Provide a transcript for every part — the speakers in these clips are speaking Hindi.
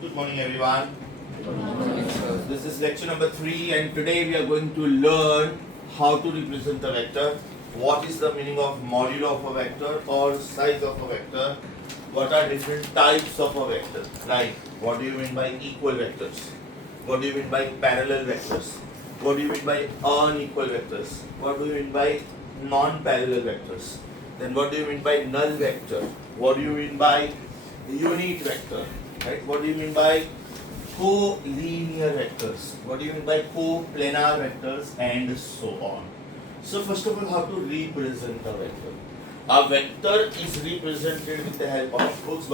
Good morning, everyone. This is lecture number 3, and today we are going to learn how to represent a vector. What is the meaning of modulo of a vector or size of a vector? What are different types of a vector? Like, what do you mean by equal vectors? What do you mean by parallel vectors? What do you mean by unequal vectors? What do you mean by non-parallel vectors? Then what do you mean by null vector? What do you mean by unit vector? Right? What do you mean by co-linear vectors? What do you mean by co-planar vectors, and so on? So first of all, how to represent a vector? A vector is represented with the help of books.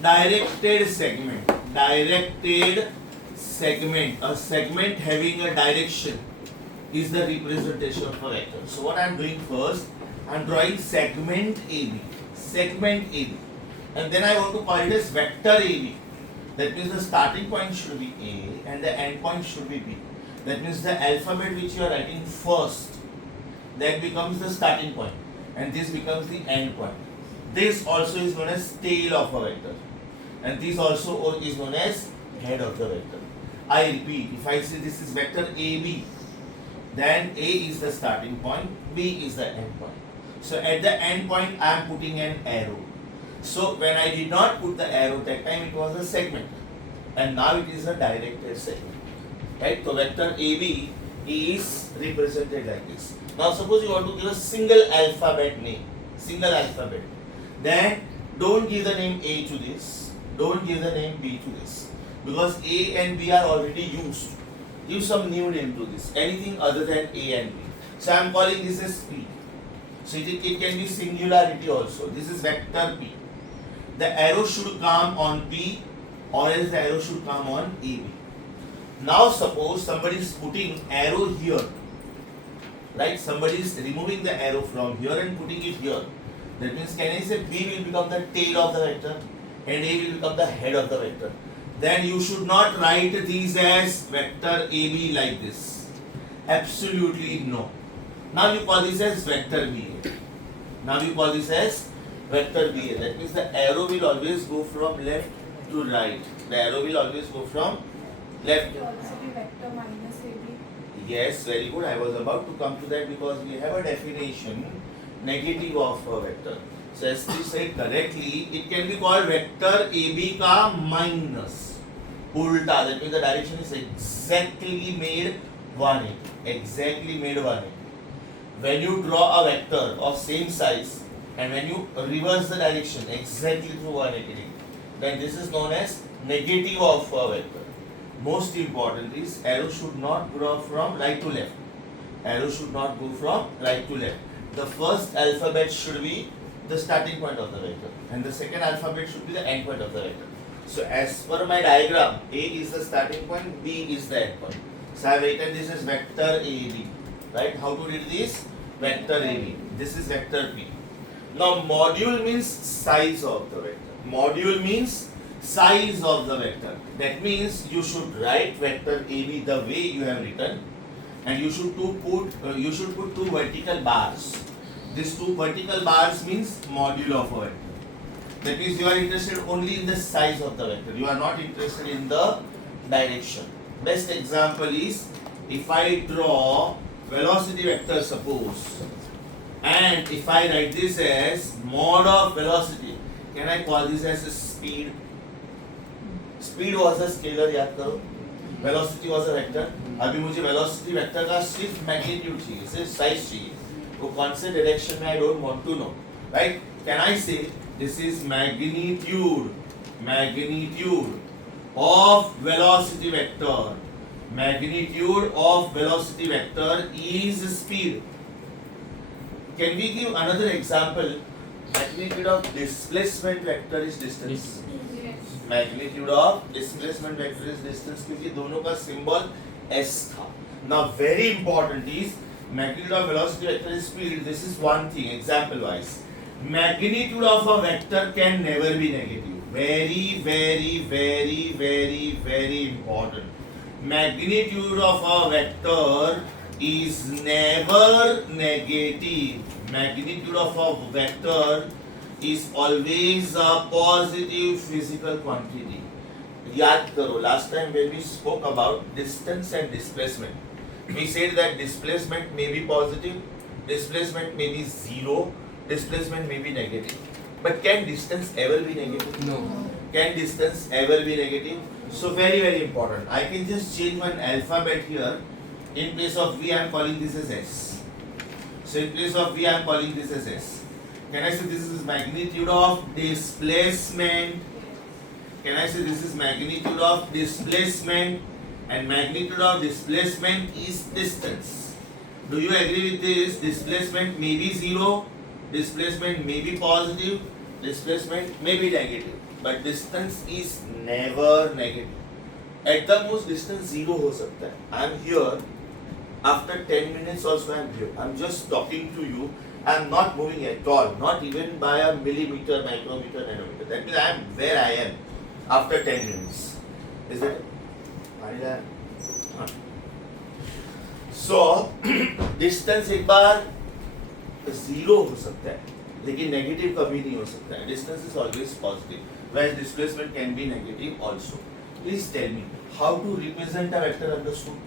Directed segment. Directed segment. A segment having a direction is the representation of a vector. So what I am doing first, I am drawing segment AB. Segment AB. And then I want to call it as vector AB. That means the starting point should be A and the end point should be B. That means the alphabet which you are writing first, that becomes the starting point, and this becomes the end point. This also is known as tail of a vector, and this also is known as head of the vector. I repeat, if I say this is vector AB, then A is the starting point, B is the end point. So at the end point I am putting an arrow. So when I did not put the arrow, that time it was a segment, and now it is a directed segment. Right? So vector AB is represented like this. Now suppose you want to give a single alphabet name, then don't give the name A to this, don't give the name B to this, because A and B are already used. Give some new name to this, anything other than A and B. So I am calling this as P. So it can be singularity also. This is vector P. The arrow should come on P, or else the arrow should come on AB. Now suppose somebody is putting arrow here, right? Somebody is removing the arrow from here and putting it here. That means, can I say B will become the tail of the vector and A will become the head of the vector? Then you should not write these as vector AB like this. Absolutely no. Now you call this as vector BA. Now you call this as vector BA. That means the arrow will always go from left to right. The arrow will always go from left. Also be vector minus AB. Yes, very good. I was about to come to that because we have a definition, negative of a vector. So as we said correctly, it can be called vector AB ka minus ulta. That means the direction is exactly made 180. Exactly made 180. When you draw a vector of same size and when you reverse the direction exactly through 180, then this is known as negative of a vector. Most important is arrow should not go from right to left. Arrow should not go from right to left. The first alphabet should be the starting point of the vector, and the second alphabet should be the end point of the vector. So as per my diagram, A is the starting point, B is the end point. So I have written this as vector AB. Right? How to read this? Vector AB. This is vector P. Now module means size of the vector. Module means size of the vector. That means you should write vector AB the way you have written, and you should put two vertical bars. These two vertical bars means modulo of a vector. That means you are interested only in the size of the vector. You are not interested in the direction. Best example is if I draw velocity vector suppose, and if I write this as mod of velocity, can I call this as a speed? Speed was a scalar, याद करो. Velocity was a vector. अभी मुझे velocity vector का सिर्फ magnitude चाहिए, सिर्फ size चाहिए. वो कौन से direction में I don't want to know, right? Can I say this is magnitude of velocity vector? Magnitude of velocity vector is speed. Can we give another example? Magnitude of displacement vector is distance. Magnitude of displacement vector is distance, क्योंकि दोनों का symbol s था. Now very important is magnitude of velocity vector is speed. This is one thing, example wise. Magnitude of a vector can never be negative. Very, very, very, very, very important. Magnitude of a vector is never negative. Magnitude of a vector is always a positive physical quantity. याद करो, last time when we spoke about distance and displacement, we said that displacement may be positive, displacement may be zero, displacement may be negative. But can distance ever be negative? No. Can distance ever be negative? So very very important. I can just change one alphabet here. In place of V, I am calling this as S. So in place of V, I am calling this as S. Can I say this is magnitude of displacement? Can I say this is magnitude of displacement? And magnitude of displacement is distance. Do you agree with this? Displacement may be zero, displacement may be positive, displacement may be negative. But distance is never negative. At the most distance zero हो सकता है. I am here. After 10 minutes also I am here. I am just talking to you. I am not moving at all. Not even by a millimeter, micrometer, nanometer. That means I am where I am after 10 minutes. Is that it? So distance एक बार zero हो सकता है, लेकिन negative कभी नहीं हो सकता है. Distance is always positive, whereas displacement can be negative also. Please tell me how to represent a vector understood.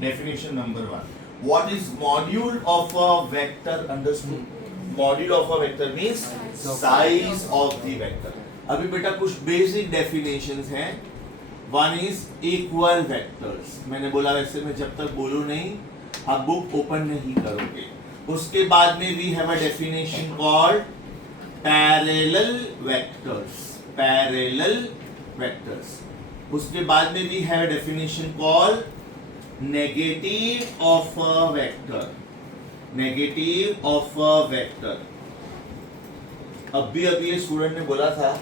Definition number 1. What is module of a vector understood? Module of a vector means size of the vector. अभी बेटा कुछ basic definitions हैं. One is equal vectors. मैंने बोला वैसे मैं जब तक बोलूँ नहीं, आप बुक ओपन नहीं करोगे. उसके बाद में we have a definition called parallel vectors. Parallel vectors. उसके बाद में we have a definition called negative of a vector. Negative of a vector. अभी ये स्टूडेंट ने बोला था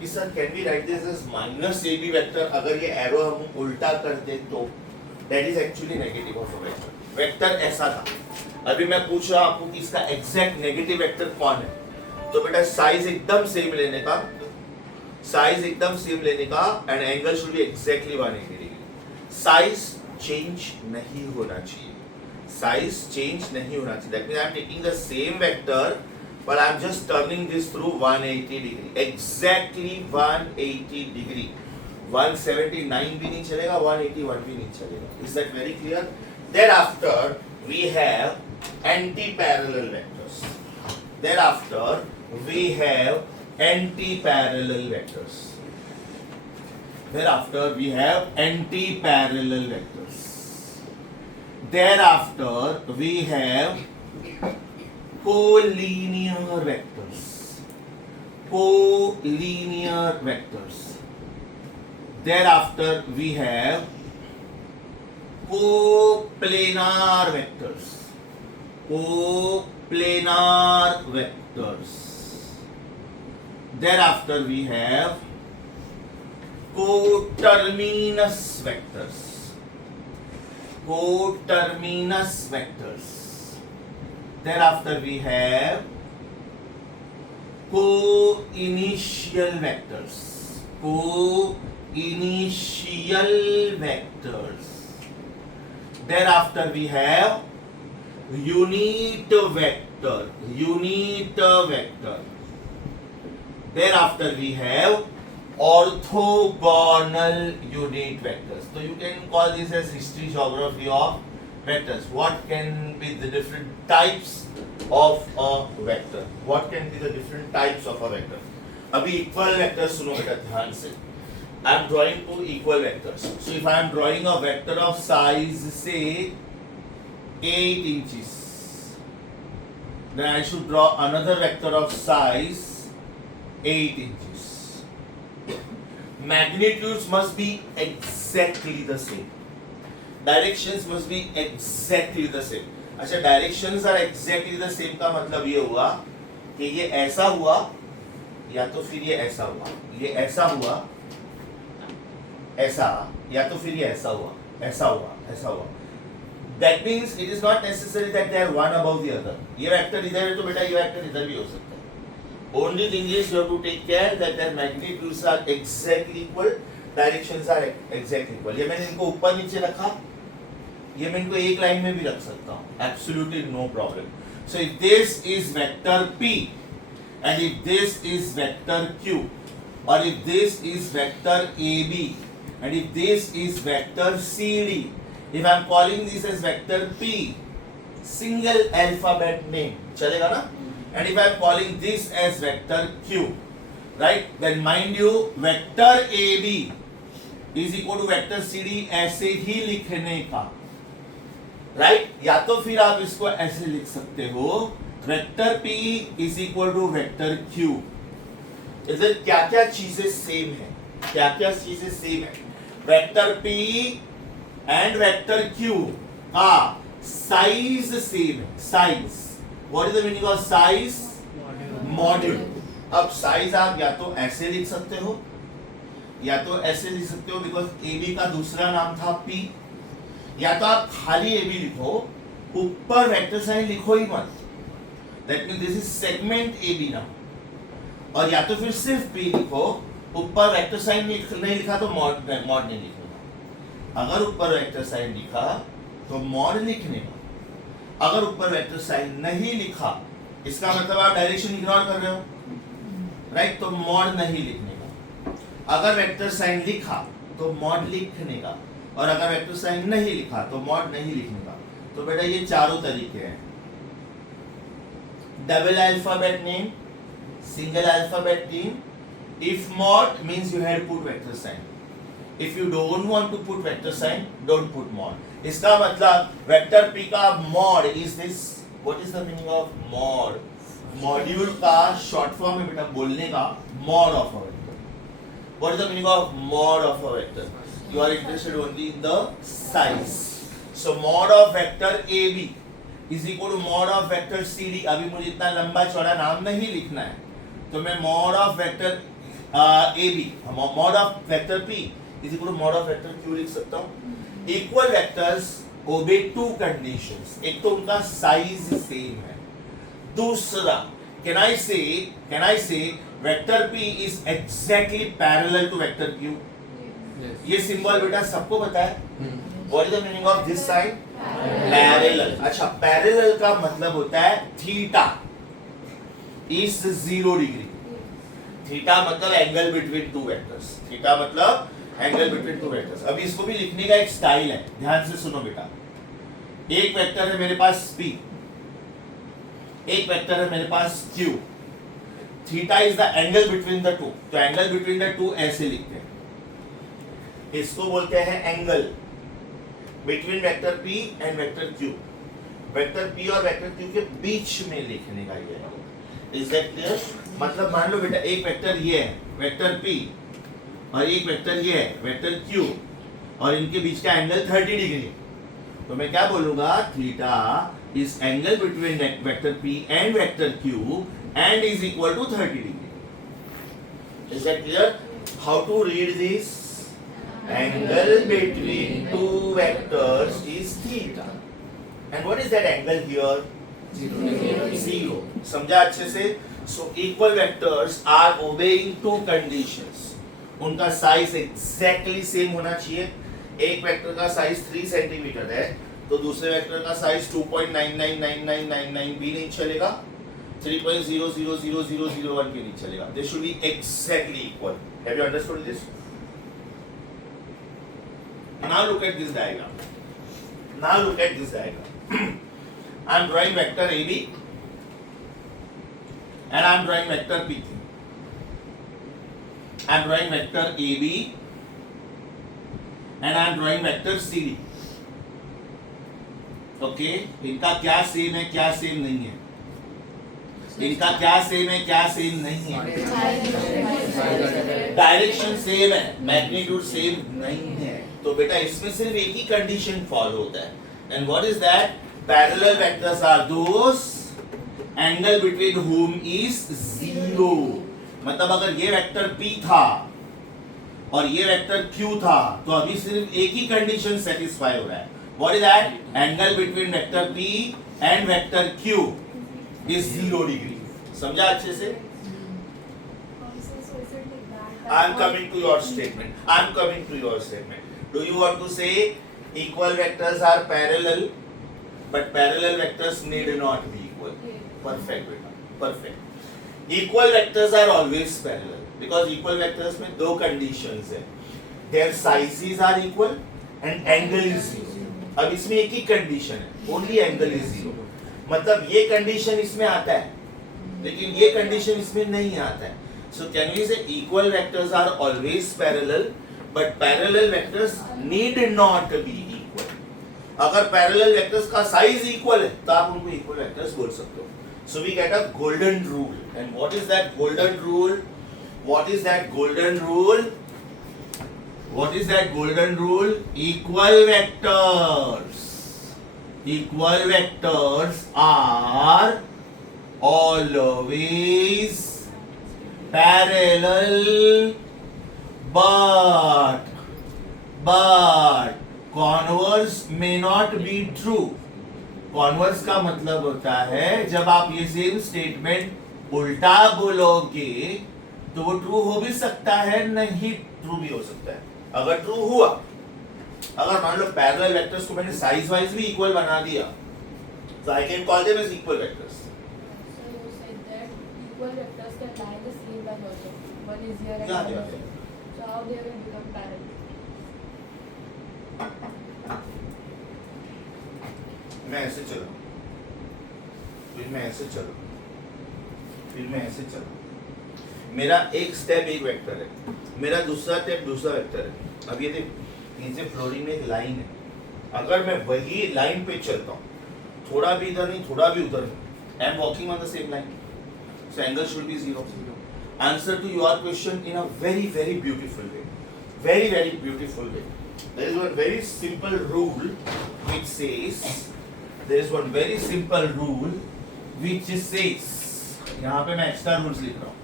कि sir can we write this as minus A B vector. अगर ये एरो हम उल्टा कर दे तो that is actually negative of a vector. Vector ऐसा था. अभी मैं पूछ रहा हूं आपको कि इसका एग्जैक्ट नेगेटिव वेक्टर कौन है. तो बेटा साइज एकदम सेम लेने का, साइज एकदम सेम लेने का and angle should B exactly 180 degree. Size change नहीं होना चाहिए. साइज चेंज नहीं होना चाहिए. That means I am taking the same vector but I am just turning this through 180 degree. Exactly 180 degree. 179 भी नहीं चलेगा, 181 भी नहीं चलेगा. Is that very clear? Thereafter we have anti-parallel vectors. Thereafter we have anti-parallel vectors. Thereafter we have anti-parallel vectors. Thereafter we have collinear vectors. Collinear vectors. Thereafter we have coplanar vectors. Coplanar vectors. Thereafter we have coterminous vectors. Coterminous vectors. Thereafter we have co-initial vectors. Co-initial vectors. Thereafter we have unit vector. Unit vector. Thereafter we have orthogonal unit vectors. So you can call this as history geography of vectors. What can be the different types of a vector? What can be the different types of a vector? अभी equal vectors सुनो बेटा ध्यान से. I am drawing two equal vectors. So if I am drawing a vector of size say 8 inches, then I should draw another vector of size 8 inches. Magnitudes must be exactly the same. Directions must be exactly the same. अच्छा directions are exactly the same का मतलब ये हुआ कि ये ऐसा हुआ या तो फिर ये ऐसा हुआ, ये ऐसा हुआ ऐसा, या तो फिर ये ऐसा हुआ ऐसा हुआ ऐसा हुआ. That means it is not necessary that they are one above the other. ये वेक्टर इधर है तो बेटा ये वेक्टर इधर भी हो सकता है. Only thing is you have to take care that their magnitudes are exactly equal, directions are exactly equal. ये मैंने इनको ऊपर नीचे रखा, ये मैं इनको एक लाइन में भी रख सकता हूँ. Absolutely no problem. So if this is vector P and if this is vector q, or if this is vector ab, and if this is vector cd, if I am calling this as vector p, single alphabet name, चलेगा ना? And if I am calling this as vector q, right, then mind you vector ab is equal to vector cd ऐसे ही लिखने का, राइट या तो फिर आप इसको ऐसे लिख सकते हो vector p is equal to vector q। इधर क्या क्या चीजें सेम है, क्या क्या चीजें सेम है? Vector p and vector q का साइज सेम है। Size, what is the meaning of size? Module. अब साइज आप या तो ऐसे लिख सकते हो या तो ऐसे लिख सकते हो, बिकॉज ab का दूसरा नाम था p, या तो आप खाली ab लिखो, ऊपर वेक्टर साइन लिखो ही मत, that means this is segment ab ना, और या तो फिर सिर्फ p लिखो, ऊपर वेक्टर साइन नहीं लिखा तो मॉड नहीं लिखना। अगर ऊपर वेक्टर साइन लिखा तो मॉड लिखने का, अगर ऊपर वेक्टर साइन नहीं लिखा इसका मतलब आप डायरेक्शन इग्नोर कर रहे हो, राइट, तो मॉड नहीं लिखने का। अगर वेक्टर साइन लिखा तो मॉड लिखने का, और अगर वेक्टर साइन नहीं लिखा तो मॉड नहीं लिखने का। तो बेटा ये चारों तरीके हैं, double alphabet name, single alphabet name. If mod means you have put vector sign, if you don't want to put vector sign don't put mod. इसका मतलब वेक्टर p का mod is this. What is the meaning of mod? Module का शॉर्ट फॉर्म में बेटा बोलने का mod of a vector. What is the meaning of mod of a vector? You are interested only in the size. So mod of vector AB is equal to mod of vector CD. अभी मुझे इतना लंबा चौड़ा नाम नहीं लिखना है, तो मैं mod of vector AB, mod of vector P is equal to mod of vector Q लिख सकता हूँ। Equal vectors obey two conditions. एक तो उनका size सेम है, दूसरा can I say vector P is exactly parallel to vector Q? ये सिंबल बेटा सबको पता है। What is the meaning of this sign? Parallel. अच्छा, पैरेलल का मतलब होता है थीटा इज 0 डिग्री। थीटा मतलब angle between two vectors, theta मतलब एंगल बिटवीन टू वेक्टर्स। अभी इसको भी लिखने का एक स्टाइल है, ध्यान से सुनो बेटा। एक वेक्टर है मेरे पास p, एक वेक्टर है मेरे पास q। Theta is the angle between the two, तो एंगल बिटवीन द टू ऐसे लिखते हैं, इसको बोलते हैं angle between vector p and vector q। Vector p और वेक्टर q के बीच में लिखने का ये है। Is that clear? मतलब मान लो बेटा एक वेक्टर ये है वेक्टर p, और एक वेक्टर ये है वेक्टर q, और इनके बीच का एंगल 30 डिग्री। तो मैं क्या बोलूंगा? Theta is angle between vector p and vector q and is equal to 30 degree. Is that clear? How to read this? Angle between two vectors is theta. And what is that angle here? 0. समझा अच्छे से? So equal vectors are obeying two conditions. उनका साइज exactly same होना चाहिए। एक वेक्टर का साइज 3 सेंटीमीटर है, तो दूसरे वेक्टर का साइज 2.999999 भी नहीं चलेगा, 3.000001 भी नहीं चलेगा। They should be exactly equal. Have you understood this? Now look at this diagram. I am drawing vector AB and I am drawing vector PQ. I am drawing vector AB and I am drawing vector CD. Okay? इनका क्या सेम है, क्या सेम नहीं है? इनका क्या सेम है, क्या सेम नहीं है? डायरेक्शन सेम है, मैग्नीट्यूड सेम नहीं है। तो बेटा इसमें सिर्फ एक ही कंडीशन फॉलो होता है, and what is that? Parallel vectors are those angle between whom is 0। मतलब अगर ये वेक्टर p था और ये वेक्टर q था, तो अभी सिर्फ एक ही कंडीशन सेटिस्फाई हो रहा है। What is that? Angle between vector p and vector q is 0 degree. समझा अच्छे से? I am coming to your statement. Do you want to say equal vectors are parallel, but parallel vectors need not be equal? Perfect, beta. Perfect. Equal vectors are always parallel because equal vectors में दो कंडीशंस है, their sizes are equal and angle is zero. अब इसमें एक ही कंडीशन है, ओनली एंगल इज जीरो। मतलब ये कंडीशन इसमें आता है लेकिन ये कंडीशन इसमें नहीं आता है। So can we say equal vectors are always parallel but parallel vectors need not be equal. अगर पैरेलल वेक्टर्स का साइज इक्वल है तो आप उनको इक्वल वेक्टर्स बोल सकते हो। So we get a golden rule and what is that golden rule? What is that golden rule? What is that golden rule? Equal vectors are always parallel but converse may not be true. Converse का मतलब होता है जब आप ये सेम स्टेटमेंट उल्टा बोलोगे तो वो ट्रू हो भी सकता है, नहीं ट्रू भी हो सकता है। अगर ट्रू हुआ, अगर मान लो पैरेलल वेक्टर्स को मैंने साइज वाइज भी इक्वल बना दिया तो I can call them as equal vectors. So you said that equal vectors can lie in the same line also. One is here and Yeah, one yeah, is here. yeah. So how they will become parallel? मैं ऐसे चला, फिर मैं ऐसे चला, फिर मैं ऐसे चला। मेरा एक स्टेप एक वेक्टर है, मेरा दूसरा स्टेप दूसरा वेक्टर है। अब ये देख, नीचे फ्लोरिंग में एक लाइन है, अगर मैं वही लाइन पे चलता हूँ, थोड़ा भी इधर नहीं थोड़ा भी उधर नहीं, I am walking on the same line, so angle should be zero. Answer to your question in a very very beautiful way, very very beautiful way. There is one very simple rule which says, there is one very simple rule which says, यहाँ पे मैं एक्स्ट्रा रूल्स लिख रहा हूँ,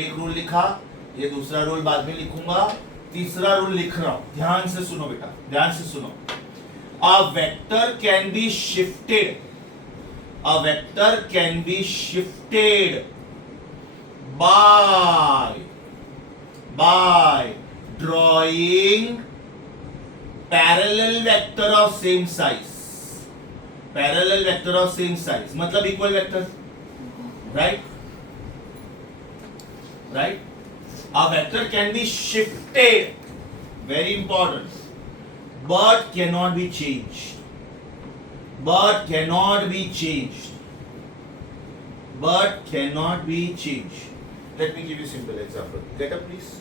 एक रूल लिखा, ये दूसरा रूल बाद में लिखूंगा, तीसरा रूल लिख रहा हूँ, ध्यान से सुनो बेटा, ध्यान से सुनो। A vector can be shifted, a vector can be shifted by drawing parallel vector of same size, parallel vector of same size मतलब equal vector, right? Right? A vector can be shifted, very important, but cannot be changed, but cannot be changed, but cannot be changed. Let me give you a simple example. Get up please.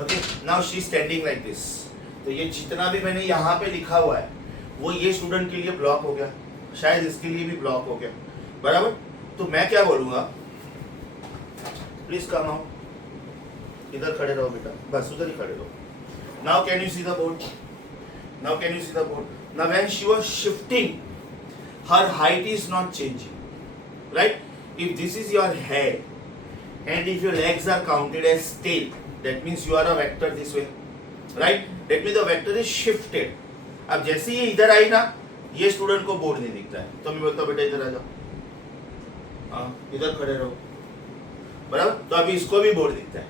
Okay, now she is standing like this. तो ये जितना भी मैंने यहाँ पे लिखा हुआ है वो ये स्टूडेंट के लिए ब्लॉक हो गया, शायद इसके लिए भी ब्लॉक हो गया, बराबर। तो मैं क्या बोलूँगा, प्लीज कम आउट, इधर खड़े रहो बेटा, बस उधर ही खड़े रहो। Now can you see the board, now can you see the board. Now when she was shifting, her height is not changing, right? If this is your head and if your legs are counted as tail, that means you are a vector this way, right? That means the vector is shifted. अब जैसे ये इधर आई ना, ये स्टूडेंट को बोर्ड नहीं दिखता है, तो मैं बोलता हूँ बेटा इधर आ जाओ, हाँ इधर खड़े रहो, बराबर। तो अभी इसको भी बोर्ड दिखता है,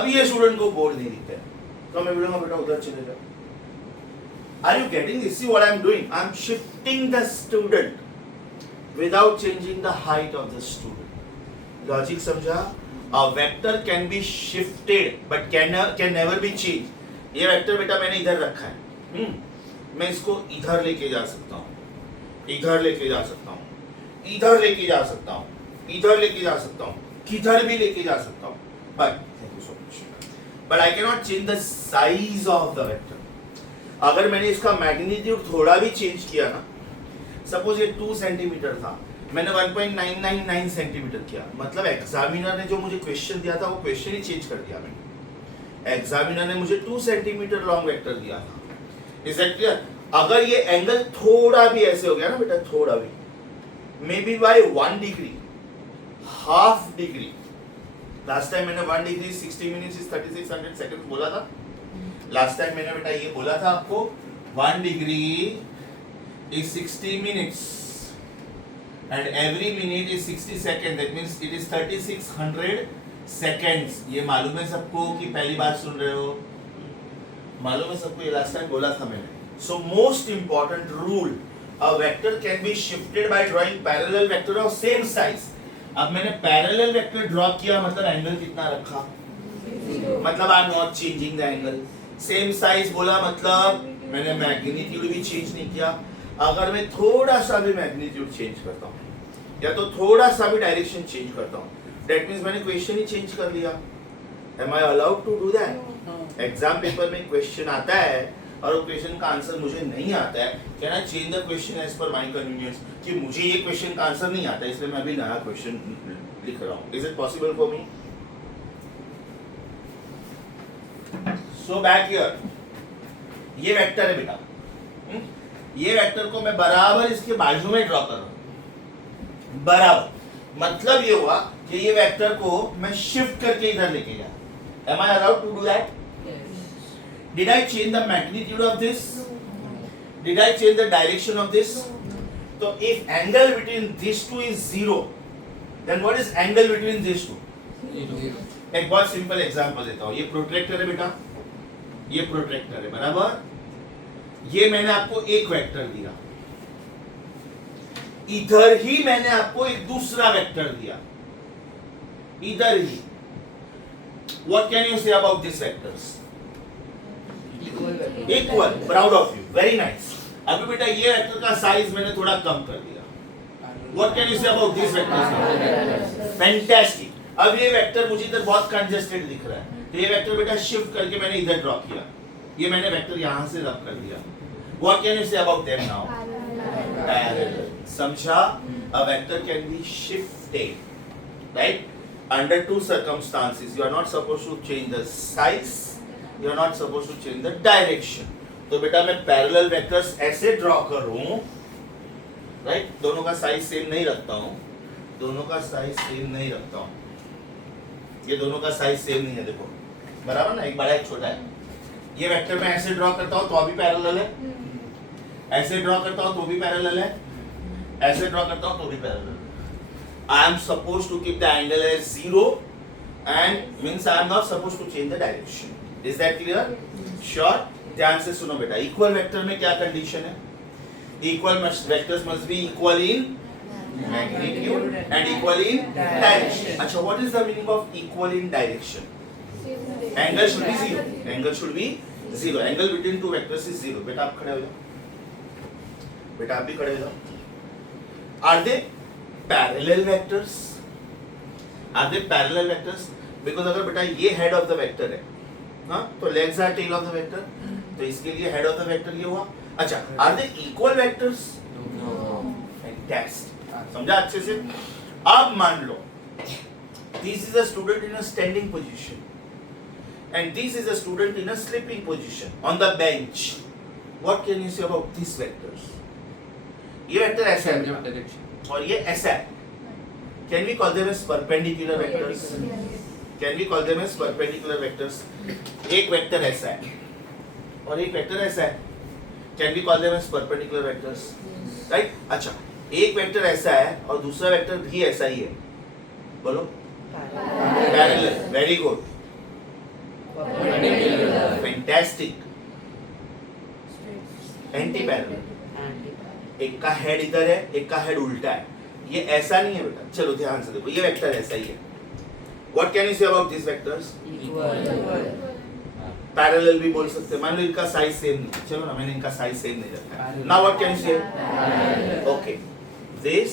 अभी ये स्टूडेंट को बोर्ड नहीं दिखता है, तो मैं बोलूँगा बेटा उधर चले जाओ। Are you getting this? See what I am doing? I am shifting the student without changing the height of the student. Logic समझा? A vector can be shifted but can never be changed. ये वेक्टर बेटा मैंने इधर रखा है, मैं इसको इधर लेके जा सकता हूँ, इधर लेके जा सकता हूँ, इधर लेके जा सकता हूँ, इधर लेके जा सकता हूँ, किधर भी लेके जा सकता हूँ, but thank you so much. But I cannot change the size of the vector. अगर मैंने इसका मैग्नीट्यूड थोड़ा भी चेंज किया ना, सपोज ये 2 सेंटीमीटर था, मैंने 1.999 सेंटीमीटर किया, मतलब एग्जामिनर ने जो मुझे क्वेश्चन दिया था वो क्वेश्चन ही चेंज कर दिया मैंने। एग्जामिनर ने मुझे 2 सेंटीमीटर लॉन्ग वेक्टर दिया था, इज दैट क्लियर? अगर ये एंगल थोड़ा भी ऐसे हो गया ना बेटा, थोड़ा भी, maybe by 1 degree, half degree, last time मैंने 1 डिग्री 60 मिनट्स इज 3600 सेकंड बोला था, लास्ट टाइम मैंने बेटा ये बोला था आपको, 1 degree is 60 minutes and every minute is 60 seconds, that means it is 3600 seconds. ये मालूम है सबको कि पहली बार सुन रहे हो? मालूम है सबको, ये लास्ट टाइम बोला था मैंने। So most important rule, a vector can be shifted by drawing parallel vector of same size अब मैंने पैरेलल वेक्टर ड्रॉ किया, मतलब एंगल कितना रखा, मतलब आई am not changing the angle. Same size बोला, मतलब मैंने मैग्नीट्यूड भी चेंज नहीं किया। अगर मैं थोड़ा सा भी मैग्नीट्यूड चेंज करता हूँ या तो थोड़ा सा भी डायरेक्शन चेंज करता हूँ, दैट मीन्स मैंने क्वेश्चन ही चेंज कर लिया। Am I allowed to do that? Exam paper में क्वेश्चन आता है और वो क्वेश्चन का आंसर मुझे नहीं आता है, can I change the question as per my convenience, कि मुझे ये क्वेश्चन का आंसर नहीं आता है इसलिए मैं अभी नया क्वेश्चन लिख रहा हूँ। Is it possible for me? So back here, ये वेक्टर है बेटा, ये वेक्टर को मैं बराबर इसके बाजू में ड्रॉ कर रहा हूं, बराबर। मतलब ये हुआ कि ये वेक्टर को मैं शिफ्ट करके इधर लेके जा। Am I allowed to do that? Did I change the magnitude of this? Did I change the direction of this? तो if angle between this two is zero, then what is angle between this two? एक बहुत सिंपल एग्जांपल देता हूं। ये प्रोट्रैक्टर है बेटा, ये प्रोट्रैक्टर है, बराबर। ये मैंने आपको एक वेक्टर दिया, इधर ही मैंने आपको एक दूसरा वेक्टर दिया, इधर ही। What can you say about this vectors? Equal. Proud of you, very nice. अभी बेटा ये वेक्टर का साइज मैंने थोड़ा कम कर दिया। What can you say about this vectors? Fantastic. अब ये वेक्टर मुझे इधर बहुत कंजेस्टेड दिख रहा है, तो ये वेक्टर बेटा शिफ्ट करके मैंने इधर ड्रॉ किया, ये मैंने वेक्टर यहां से रब कर दिया। What can you say about them now? Parallel. समझा? A vector can be shifted, right? Under two circumstances, you are not supposed to change the size, you are not supposed to change the direction. तो बेटा मैं पैरेलल वेक्टर्स ऐसे ड्रॉ करूं, राइट? दोनों का साइज सेम नहीं रखता हूं, दोनों का साइज सेम नहीं रखता हूं, ये दोनों का साइज सेम नहीं है, देखो बराबर ना, एक बड़ा एक छोटा है। ये वेक्टर मैं ऐसे ड्रॉ करता हूं तो अभी पैरेलल है, ऐसे ड्रॉ करता हूं तो भी पैरेलल है, ऐसे ड्रॉ करता हूं तो भी पैरेलल है। I am suppose to keep the angle as zero and means I am not suppose to change the direction. Is that clear? Sure? ध्यान से सुनो बेटा, इक्वल वेक्टर में क्या कंडीशन है? Equal vectors must be equal in magnitude and equal in direction. अच्छा, what is the meaning of equal in direction? Angle should be zero, angle should be zero, angle between two vectors is zero. बेटा आप खड़े हो जाओ, बेटा आप भी खड़े हो जाओ। Are they parallel vectors? Are they parallel vectors? Because अगर बेटा ये हेड ऑफ द वेक्टर है, हाँ, तो legs are tail of the vector, तो इसके लिए हेड ऑफ द वेक्टर ये हुआ। अच्छा, are they equal vectors? Fantastic, समझा अच्छे से? अब मान लो this is a student in a standing position and this is a student in a sleeping position on the bench. What can you say about these vectors? ये वेक्टर ऐसा है और ये ऐसा है, can we call them as perpendicular vectors? Can we call them as perpendicular vectors? एक वेक्टर ऐसा है और एक वेक्टर ऐसा है, can we call them as perpendicular vectors? Right? अच्छा, एक वेक्टर ऐसा है और दूसरा वेक्टर भी ऐसा ही है, बोलो। Parallel, very good, fantastic. Anti parallel, एक का हेड इधर है, एक का हेड उल्टा है, ये ऐसा नहीं है बेटा। चलो ध्यान से देखो, ये वेक्टर ऐसा ही है। What can you say about this vectors? Parallel भी बोल सकते हैं। मान लो इनका साइज सेम नहीं है, चलो ना, मैंने इनका साइज सेम नहीं रखा। नाउ व्हाट कैन यू से? Okay, this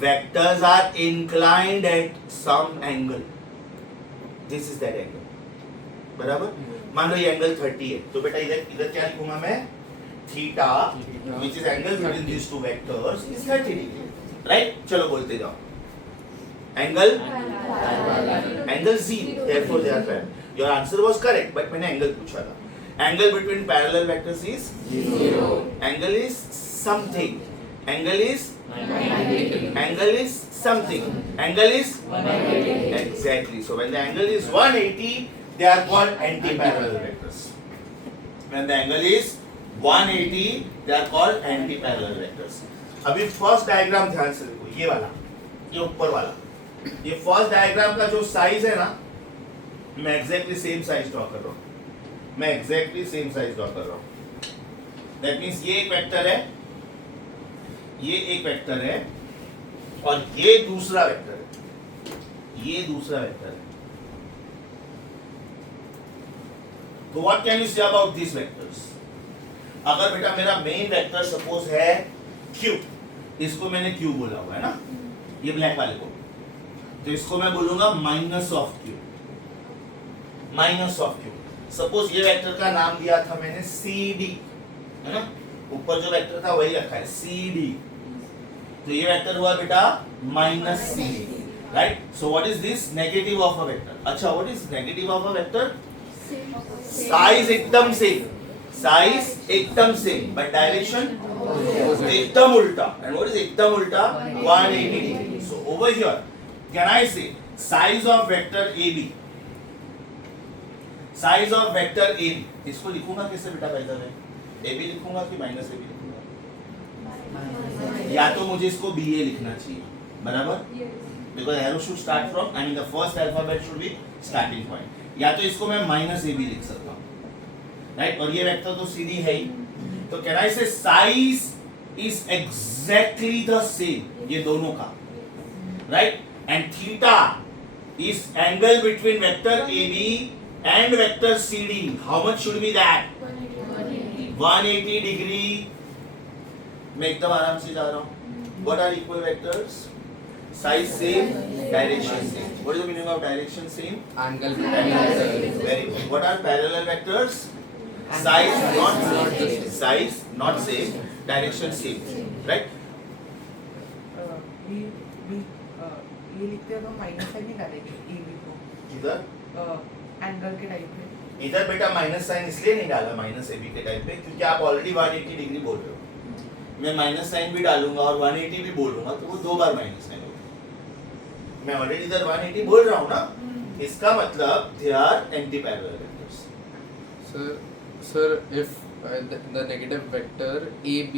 vectors are inclined at some angle. This is that angle. बराबर? मान लो ये एंगल 30 है, तो बेटा इधर इधर क्या लिखूंगा मैं? Theta, which is angle between these two vectors is 30 degree. Right? चलो बोलते जाओ। Angle Z. Therefore they are parallel. Your answer was correct, but मैंने एंगल पूछा था। Angle between parallel vectors is 0. Angle is something. Angle is angle is something. Angle is 180. Exactly. So when the angle is 180, they are called anti-parallel vectors. When the angle is 180, they are called anti-parallel vectors. अभी फर्स्ट डायग्राम ध्यान से देखो, ये वाला, ये ऊपर वाला, ये फर्स्ट डायग्राम का जो साइज है ना, मैं एग्जैक्टली सेम साइज ड्रॉ कर रहा हूँ, मैं एग्जैक्टली सेम साइज ड्रॉ कर रहा हूँ। दैट मीन्स ये एक वेक्टर है, ये एक वेक्टर है, और ये दूसरा वेक्टर है, ये दूसरा वेक्टर है. तो what can you say about this vectors? अगर बेटा मेरा मेन वेक्टर सपोज है Q, इसको मैंने Q बोला हुआ है ना, ये ब्लैक वाले को, तो इसको मैं बोलूंगा minus of Q, minus of Q. Suppose ये वेक्टर का नाम दिया था मैंने CD, है ना, ऊपर जो वेक्टर था वही रखा है CD, तो ये वेक्टर हुआ बेटा minus CD, right? So what is this? Negative of a vector. अच्छा, what is negative of a vector? Size एकदम सेम, साइज एकदम सेम, बट डायरेक्शन एकदम उल्टा. एंड व्हाट इज एकदम उल्टा? 180 degree. So over here can I say size of vector AB, size of vector AB, इसको लिखूंगा कैसे बेटा? बाय द वे AB लिखूंगा कि माइनस AB लिखूंगा? या तो मुझे इसको BA लिखना चाहिए, बराबर, because arrow should start from, I mean the first alphabet should be starting point. या तो इसको मैं माइनस AB लिख सकता हूँ, राइट? और ये वेक्टर तो CD है ही, तो can I say size is exactly the same, ये दोनों का, right? And theta is angle between vector AB and vector CD. How much should be that? 180 degree. मैं एकदम आराम से जा रहा हूँ. What are equal vectors? Size same, direction same. What is the meaning of direction same? Angle. Very good. What are parallel vectors? Size not same, direction same, right? ये लिखते हैं तो माइनस साइन नहीं डालेंगे AB को इधर एंगल के टाइप में. इधर बेटा माइनस साइन इसलिए नहीं डाला माइनस AB के टाइप में, क्योंकि आप ऑलरेडी 180 डिग्री बोल रहे हो. मैं माइनस साइन भी डालूंगा और 180 भी बोलूंगा तो वो दो बार माइनस साइन होगा. मैं ऑलरेडी इधर 180 बोल रहा हूँ ना, इसका मतलब they are anti parallel vectors. Sir, if the negative vector AB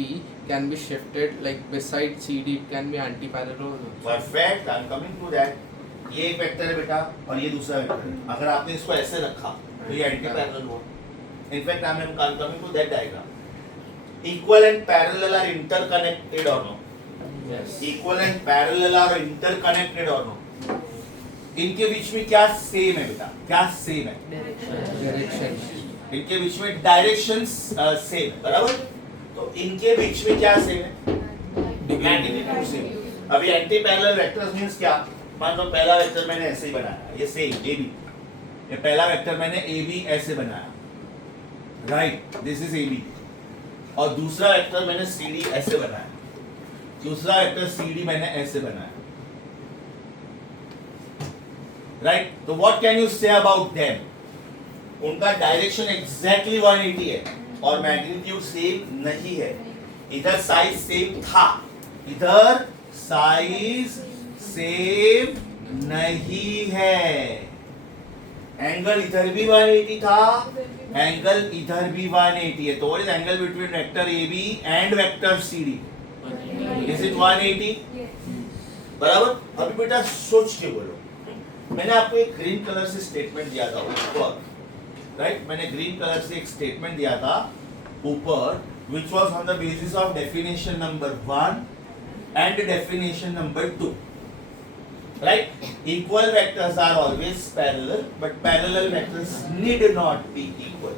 can be shifted like beside CD, it can be anti-parallel also. Perfect, I am coming to that. ये एक वेक्टर है बेटा और ये दूसरा वेक्टर है. अगर आपने इसको ऐसे रखा तो ये एंटी पैरेलल हुआ. In fact I am coming to that diagram. Equal and parallel are interconnected or no? Yes. Equal and parallel are interconnected or no? इनके बीच में क्या सेम है बेटा? क्या सेम है? Direction. इनके बीच में डायरेक्शंस सेम है, बराबर? तो इनके बीच में क्या सेम है? Magnitude same. अभी एंटी पैरेलल वेक्टर्स मींस क्या? मान लो पहला वेक्टर मैंने ऐसे ही बनाया, ये सेम AB. ये पहला वेक्टर मैंने AB ऐसे बनाया, राइट? This is AB. और दूसरा वेक्टर मैंने CD ऐसे बनाया, दूसरा वेक्टर CD मैंने ऐसे बनाया, राइट? तो what can you say about them? उनका डायरेक्शन एग्जैक्टली 180 है और मैग्नीट्यूड सेम नहीं है. इधर साइज सेम था, इधर साइज सेम नहीं है. एंगल इधर भी 180 था, एंगल इधर भी 180 है. तो what is angle between vector AB and vector CD? Is it 180? बराबर. अभी बेटा सोच के बोलो. मैंने आपको एक ग्रीन कलर से स्टेटमेंट दिया था ऊपर, राइट? मैंने ग्रीन कलर से एक स्टेटमेंट दिया था ऊपर, which was on the basis of definition number 1 and definition number 2, right? Equal vectors are always parallel, but parallel vectors need not be equal.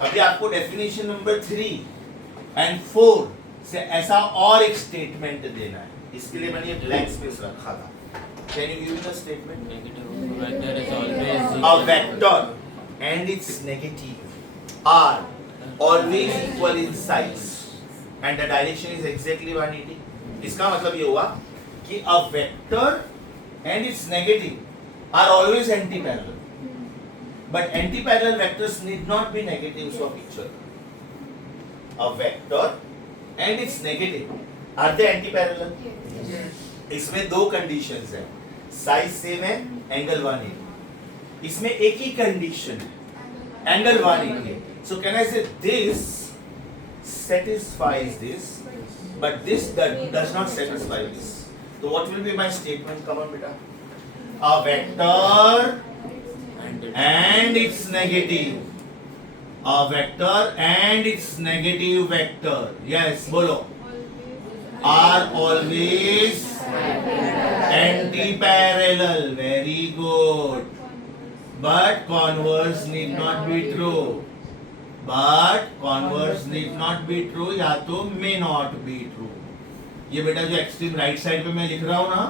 अभी आपको definition number 3 and 4 से ऐसा और एक स्टेटमेंट देना है. इसके लिए मैंने ये ब्लैंक स्पेस रखा था. Can you give me the statement? Negative vector is always A vector and its negative are always equal in size and the direction is exactly 180. इसका मतलब ये हुआ कि a vector and its negative are always anti-parallel, but anti-parallel vectors need not be negatives of each other. A vector and its negative are they anti-parallel? इसमें दो कंडीशंस है. साइज सेम है, एंगल 180. इसमें एक ही कंडीशन है, एंगल 180 है. सो कैन आई से this satisfies this, but this does not satisfy this. So what will be my statement? Come on beta. A vector and its negative. A vector and its negative vector. Yes, bolo. are always anti-parallel. Very good. But converse need not be true. But converse need not be true या तो may not be true. ये बेटा जो एक्सट्रीम राइट साइड पे मैं लिख रहा हूँ ना,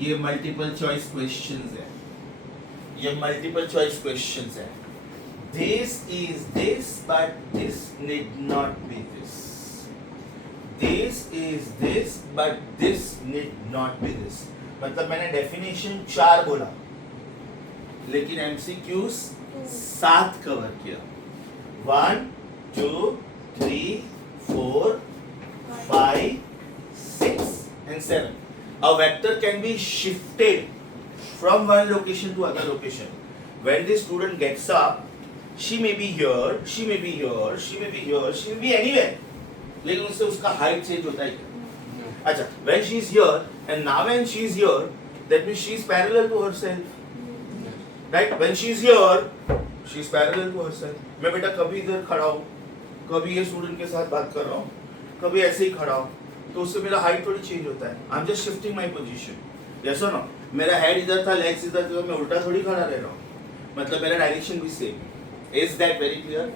ये मल्टीपल चॉइस क्वेश्चंस है. ये मल्टीपल चॉइस क्वेश्चंस है. This is this, but this need not be this. This is this, but this need not be this. मतलब मैंने डेफिनेशन 4 बोला, लेकिन MCQs 7 कवर किया. 1, 2, 3, 4, 5, 6, and 7. A vector can be shifted from one location to other location. When the student gets up, she may be here, she may be here, she may be here, she may be anywhere. लेकिन उससे उसका height change होता है. अच्छा, when she is here and now when she is here, that means she is parallel to herself. Right? When she is here, she is parallel to herself. मैं बेटा कभी इधर खड़ा हूँ, कभी ये स्टूडेंट के साथ बात कर रहा हूँ, कभी ऐसे ही खड़ा हूँ, तो उससे मेरा हाइट थोड़ी चेंज होता है. I am just shifting my position. Yes और नो? मेरा हेड इधर था, लेग्स इधर थे, तो मैं उल्टा थोड़ी खड़ा रह रहा हूँ. मतलब मेरा डायरेक्शन भी same. Is that very clear?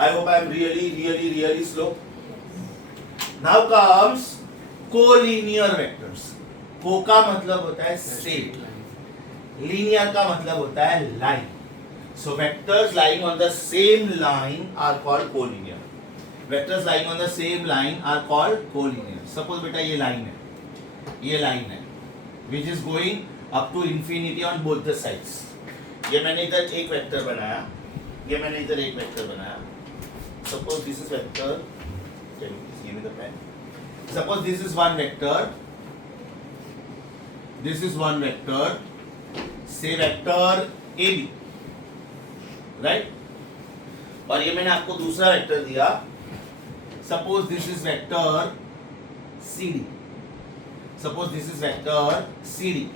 I hope I am really slow. Now comes collinear vectors. को का मतलब होता है सेम, linear का मतलब होता है line. So vectors lying on the same line are called collinear. Vectors lying on the same line are called collinear. Suppose बेटा ये line है, ये line है, which is going up to infinity on both the sides. ये मैंने इधर एक वेक्टर बनाया, ये मैंने इधर एक वेक्टर बनाया. Suppose this is vector. Can you please give me the pen? Suppose this is one vector. This is one vector. Say vector AB, right? और ये मैंने आपको दूसरा वेक्टर दिया. Suppose this is vector CD. Suppose this is vector CD.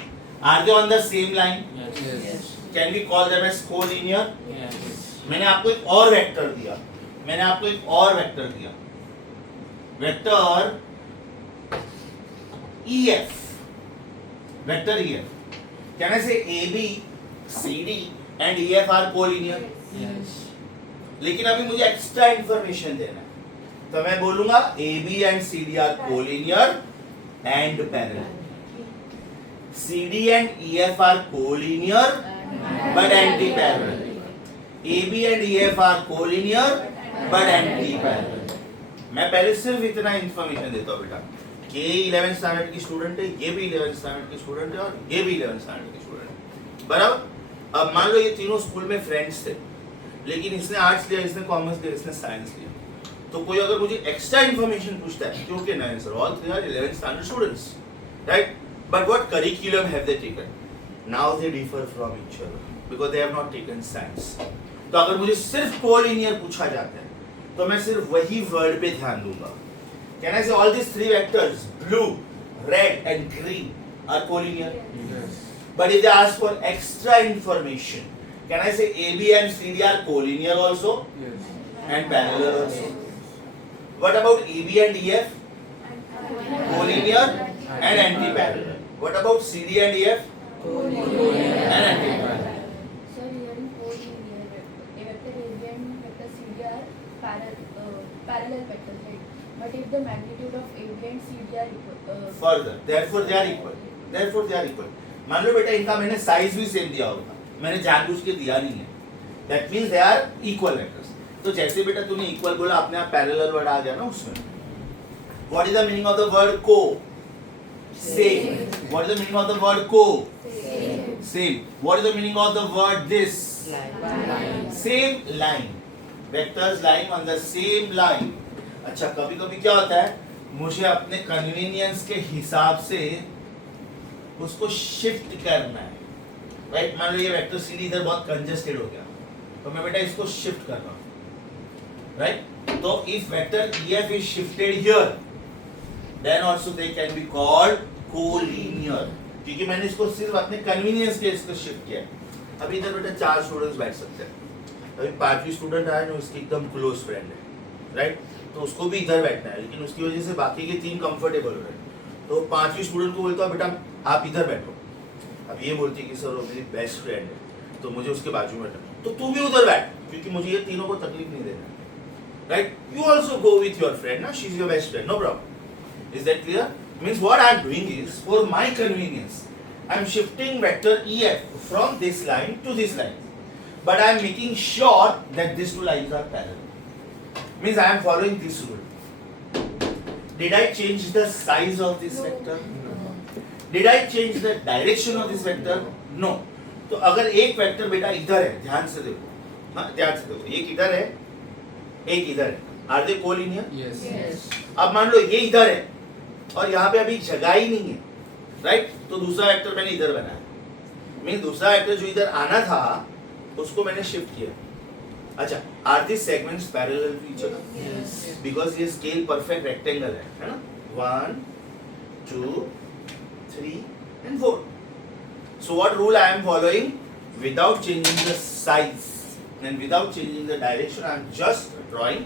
Are they on the same line? Yes. Can we call them as collinear? Yes. मैंने आपको एक और वेक्टर दिया. Vector EF. Vector EF. Can I say AB, CD and EF are collinear? Yes. लेकिन अभी मुझे एक्स्ट्रा इंफॉर्मेशन देना है, तो मैं बोलूंगा AB and CD are collinear and parallel. CD and EF are collinear but anti-parallel. AB and EF are collinear but anti-parallel. मैं पहले सिर्फ इतना इंफॉर्मेशन देता हूँ बेटा. ये 11th स्टैंडर्ड की स्टूडेंट है, ये भी 11th स्टैंडर्ड की स्टूडेंट है और ये भी 11th स्टैंडर्ड की स्टूडेंट है. बराबर. अब मान लो ये तीनों स्कूल में फ्रेंड्स थे, लेकिन इसने आर्ट्स लिया, इसने कॉमर्स लिया, इसने साइंस लिया. तो कोई अगर मुझे एक्स्ट्रा इंफॉर्मेशन पूछता है, क्योंकि ना answer all three are 11th standard students, right? But what curriculum have they taken? Now they differ from each other because they have not taken science. तो अगर मुझे सिर्फ कोलिनियर पूछा जाता है, तो मैं सिर्फ वही वर्ड पे ध्यान दूंगा. Can I say all these three vectors, blue, red and green, are collinear? Yes. But if they ask for extra information, can I say AB and CD are collinear also Yes. and parallel also? What about AB and EF? Collinear and anti-parallel. What about CD and EF? And anti-parallel. So here in collinear vector, a vector AB and vector CD are parallel vectors, right? But if the magnitude of AB and CD are equal, Further, therefore they are equal. Therefore they are equal. मान लो बेटा इनका मैंने साइज भी सेम दिया होगा, मैंने जानबूझ के दिया नहीं है. That means they are equal vectors. तो जैसे बेटा तूने equal बोला, अपने आप parallel word आ गया ना उसमें. What is the meaning of the word co? Same. What is the meaning of the word co? Same. What is the meaning of the word this? Same line. Vectors lying on the same line. अच्छा, कभी कभी क्या होता है, मुझे अपने कन्वीनियंस के हिसाब से उसको शिफ्ट करना है, राइट? मान लो ये वेक्टर सीडी इधर बहुत कंजेस्टेड हो गया, तो मैं बेटा इसको शिफ्ट कर रहा हूँ, राइट? तो if vector EF is shifted here, then also they can be called collinear, क्योंकि मैंने इसको सिर्फ अपने कन्वीनियंस के इसको शिफ्ट किया है. अभी इधर बेटा 4 स्टूडेंट्स बैठ सकते हैं. अभी 5वीं स्टूडेंट आया जो इसकी एकदम क्लोज फ्रेंड है, राइट? तो उसको भी इधर बैठना है, लेकिन उसकी वजह से बाकी के 3 कंफर्टेबल हो रहे हैं। तो 5वीं स्टूडेंट को बोलता हूँ बेटा आप इधर बैठो। अब ये बोलती है कि सर वो मेरी बेस्ट फ्रेंड है तो मुझे उसके बाजू में बैठना, तो तू भी उधर बैठ क्योंकि मुझे ये तीनों को तकलीफ नहीं देना, right? You also go with your friend ना, she is your best friend, no problem. Is that clear? Means what I am doing is for my convenience I am shifting vector EF from this line to this line, but I am making sure that these two lines are parallel. Means I am following this rule. Did I change the size of this vector? Did I change the direction of this vector? No. तो अगर एक वेक्टर बेटा इधर है, ध्यान से देखो, हाँ ध्यान से देखो, एक इधर है, एक इधर है, आर दे कोलिनियर? Yes. अब मान लो ये इधर है और यहाँ पे अभी जगह ही नहीं है, राइट? तो दूसरा वेक्टर मैंने इधर बनाया, मीन दूसरा वेक्टर जो इधर आना था उसको मैंने शिफ्ट किया। अच्छा, are this segments parallel to each other? Yes. Because ये स्केल परफेक्ट रेक्टेंगल है ना? 1 2 3 and 4. So what rule I am following? Without changing the size and without changing the direction, I am just drawing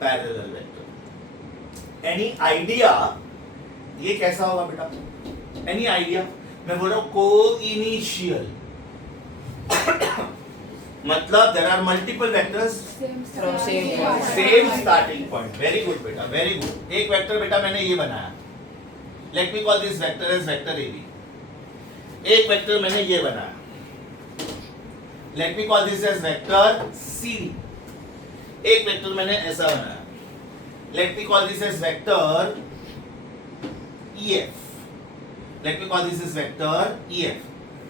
parallel vector. Any idea? ये कैसा होगा बेटा? Any idea? मैं बोल रहा हूँ co-initial. मतलब there are multiple vectors From same point. same starting point. Very good बेटा, very good. एक वेक्टर बेटा मैंने ये बनाया. Let me call this vector as vector AB. एक वेक्टर मैंने ये बनाया. Let me call this as vector CD. एक वेक्टर मैंने ऐसा बनाया. Let me call this as vector EF. Let me call this as vector EF.